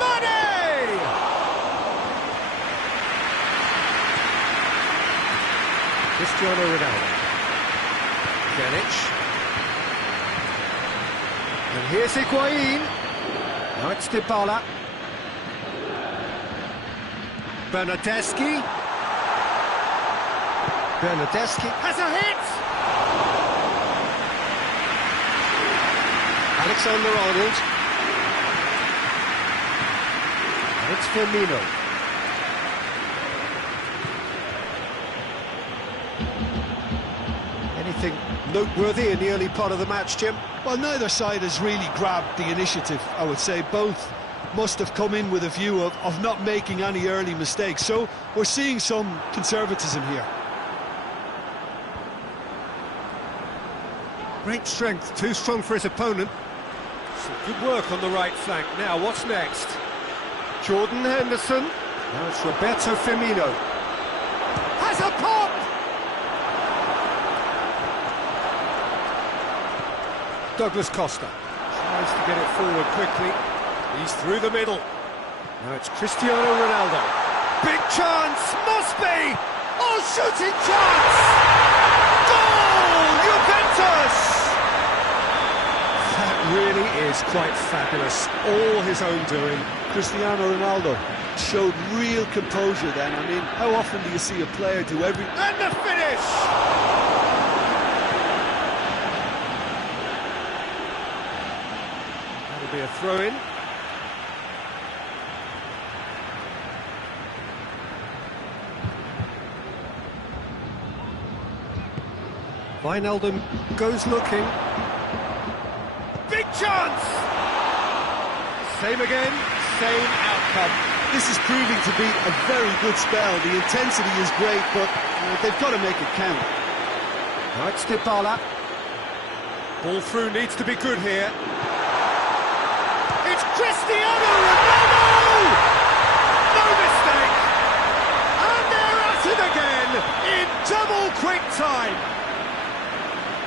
Mane! Cristiano Ronaldo. Pjanic. And here's Higuain. Now it's Dybala. Bernardeschi. Bernardeschi has a hit! Alexander-Arnold. And it's Firmino. Anything noteworthy in the early part of the match, Jim? Well, neither side has really grabbed the initiative, I would say. Both must have come in with a view of not making any early mistakes. So we're seeing some conservatism here. Great strength, too strong for his opponent. Some good work on the right flank. Now, what's next? Jordan Henderson. Now it's Roberto Firmino. Has a pop! Douglas Costa tries to get it forward quickly. He's through the middle. Now it's Cristiano Ronaldo. Big chance! Must be! Oh, shooting chance! Goal! Juventus! That really is quite fabulous. All his own doing. Cristiano Ronaldo showed real composure then. I mean, how often do you see a player do every... And the finish! Be a throw-in. Wijnaldum goes looking. Big chance! Same again, same outcome. This is proving to be a very good spell. The intensity is great, but they've got to make it count. Now it's Dybala. Ball through needs to be good here. It's Cristiano Ronaldo! No mistake! And they're at it again in double quick time.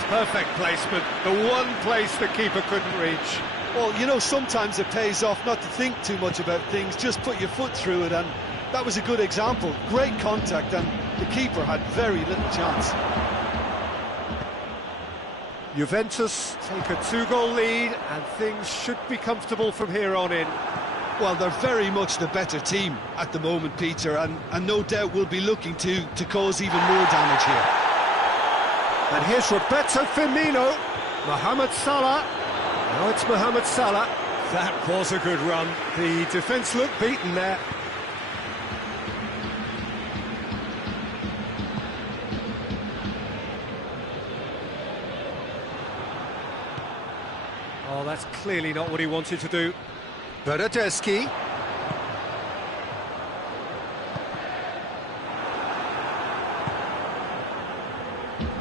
Perfect placement, the one place the keeper couldn't reach. Well, you know, sometimes it pays off not to think too much about things, just put your foot through it, and that was a good example. Great contact, and the keeper had very little chance. Juventus take a 2-goal lead, and things should be comfortable from here on in. Well, they're very much the better team at the moment, Peter, and no doubt will be looking to cause even more damage here. And here's Roberto Firmino. Mohamed Salah. Now it's Mohamed Salah. That was a good run. The defence looked beaten there. Oh, that's clearly not what he wanted to do. Bernardeschi.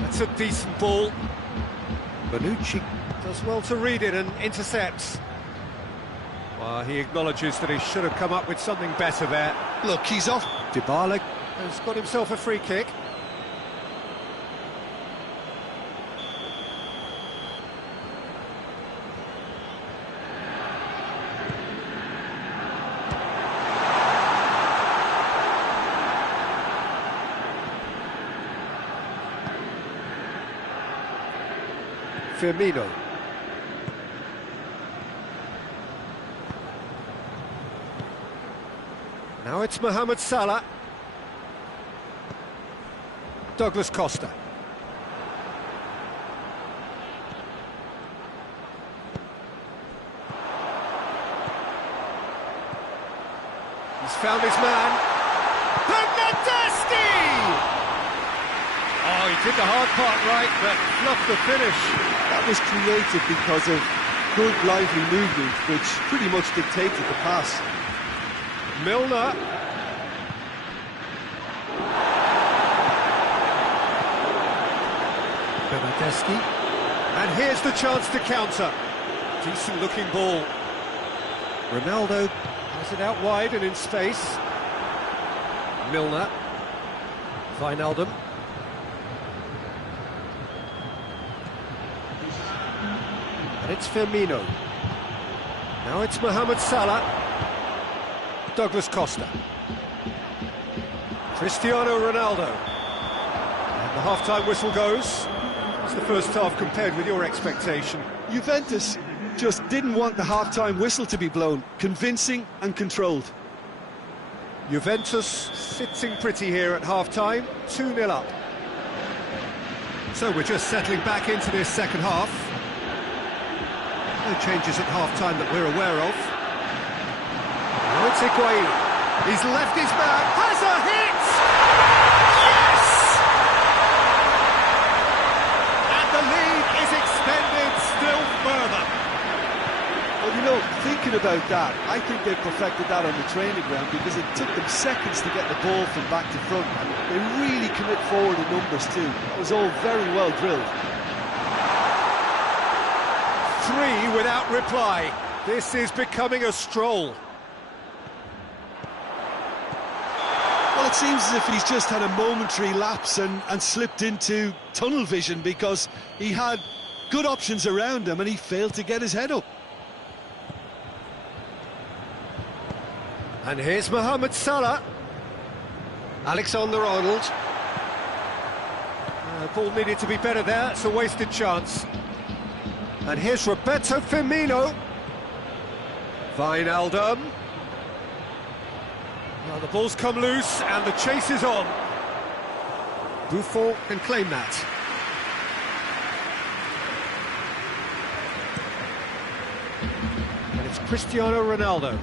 That's a decent ball. Bonucci does well to read it and intercepts. Well, he acknowledges that he should have come up with something better there. Look, he's off. Dybala has got himself a free kick. Firmino. Now it's Mohamed Salah. Douglas Costa. He's found his man. Bernardeschi! Oh, he did the hard part right, but fluffed the finish. That was created because of good, lively movement, which pretty much dictated the pass. Milner. Bernardeschi. And here's the chance to counter. Decent looking ball. Ronaldo has it out wide and in space. Milner. Wijnaldum. And it's Firmino. Now it's Mohamed Salah. Douglas Costa. Cristiano Ronaldo. And the half-time whistle goes. How's the first half compared with your expectation? Juventus just didn't want the half-time whistle to be blown. Convincing and controlled. Juventus sitting pretty here at half-time, 2-0 up. So we're just settling back into this second half. No changes at half-time that we're aware of. Now it's Higuain. He's left his man. Has a hit! Yes! And the lead is extended still further. Well, you know, thinking about that, I think they perfected that on the training ground because it took them seconds to get the ball from back to front. And they really commit forward in numbers too. That was all very well drilled. 3 without reply. This is becoming a stroll. Well, it seems as if he's just had a momentary lapse and slipped into tunnel vision because he had good options around him and he failed to get his head up. And here's Mohamed Salah. Alexander-Arnold. Ball needed to be better there, it's a wasted chance. And here's Roberto Firmino. Wijnaldum. Well, the ball's come loose and the chase is on. Buffon can claim that. And it's Cristiano Ronaldo.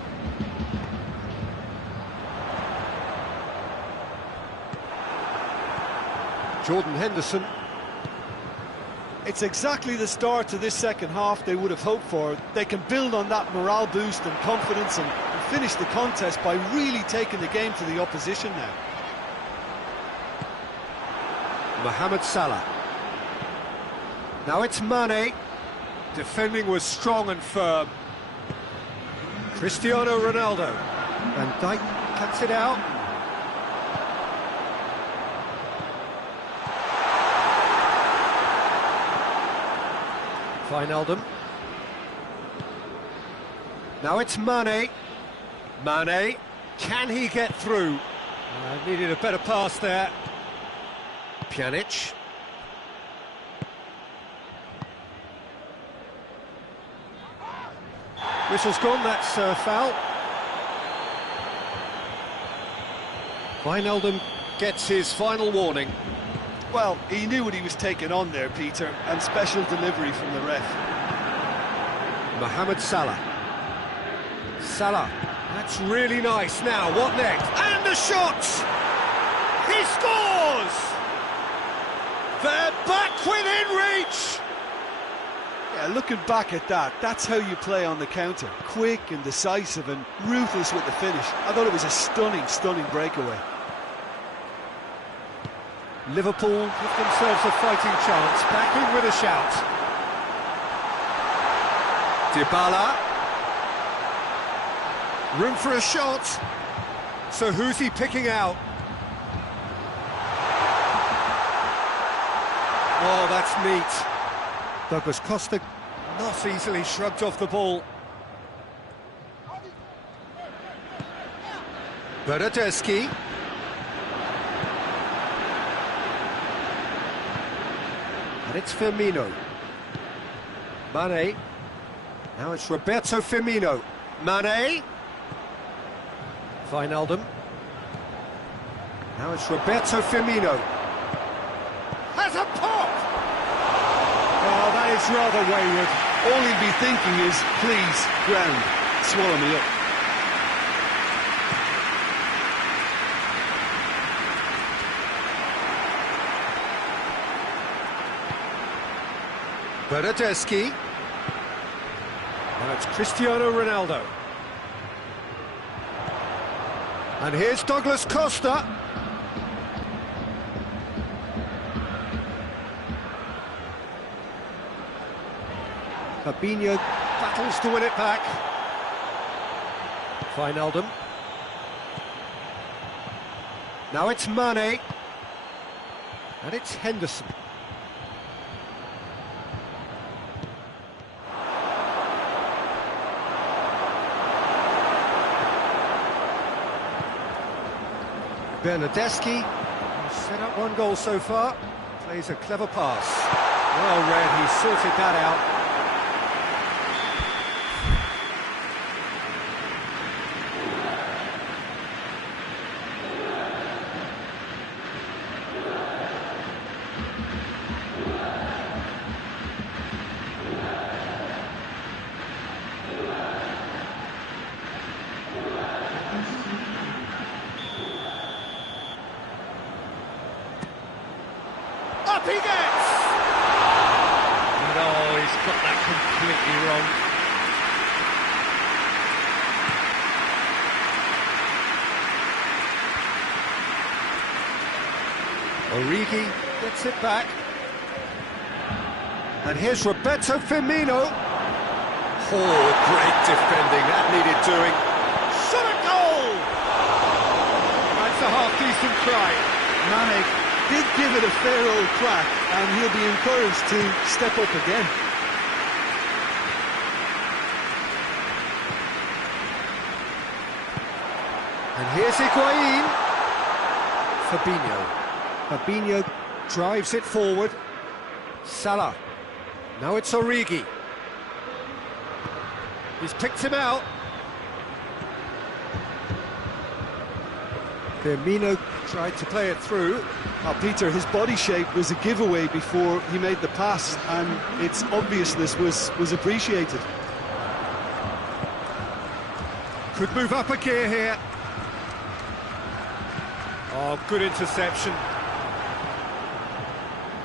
Jordan Henderson. It's exactly the start to this second half they would have hoped for. They can build on that morale boost and confidence and finish the contest by really taking the game to the opposition now. Mohamed Salah. Now it's Mane. Defending was strong and firm. Cristiano Ronaldo. Van Dijk cuts it out. Wijnaldum. Now it's Mane. Mane, can he get through? Needed a better pass there. Pjanic. Whistle's gone, that's a foul. Wijnaldum gets his final warning. Well, he knew what he was taking on there, Peter, and special delivery from the ref. Mohamed Salah. Salah, that's really nice. Now, what next? And the shot! He scores! They're back within reach! Yeah, looking back at that, that's how you play on the counter. Quick and decisive and ruthless with the finish. I thought it was a stunning, stunning breakaway. Liverpool give themselves a fighting chance, back in with a shout. Dybala. Room for a shot. So who's he picking out? Oh, that's neat. Douglas Costa not easily shrugged off the ball. Bernardeschi. And it's Firmino. Mane. Now it's Roberto Firmino. Mane. Wijnaldum. Now it's Roberto Firmino. Has a pop! Oh, that is rather wayward. All he'd be thinking is, please, ground, swallow me up. Bernardeschi. And it's Cristiano Ronaldo. And here's Douglas Costa. Fabinho battles to win it back. Wijnaldum. Now it's Mane. And it's Henderson. Bernardeschi has set up one goal so far. Plays a clever pass. Well read, he sorted that out. Up he gets! No, he's got that completely wrong. Origi gets it back. And here's Roberto Firmino. Oh, great defending, that needed doing. Shot a goal! That's a half-decent try. Mane did give it a fair old crack, and he'll be encouraged to step up again. And here's Higuain. Fabinho drives it forward. Salah. Now it's Origi. He's picked him out. Firmino tried to play it through. Now, Peter, his body shape was a giveaway before he made the pass, and its obviousness was appreciated. Could move up a gear here. Oh, good interception.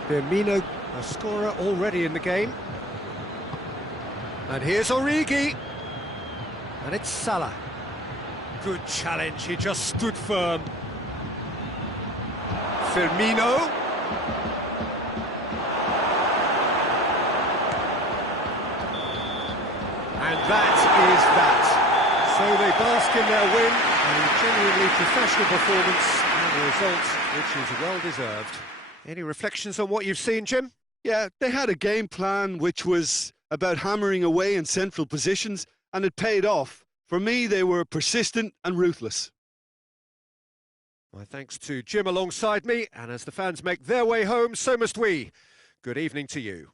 Firmino, a scorer already in the game. And here's Origi. And it's Salah. Good challenge, he just stood firm. Firmino. And that is that. So they bask in their win, a genuinely professional performance and a result which is well deserved. Any reflections on what you've seen, Jim? Yeah, they had a game plan which was about hammering away in central positions, and it paid off. For me, they were persistent and ruthless. My thanks to Jim alongside me, and as the fans make their way home, so must we. Good evening to you.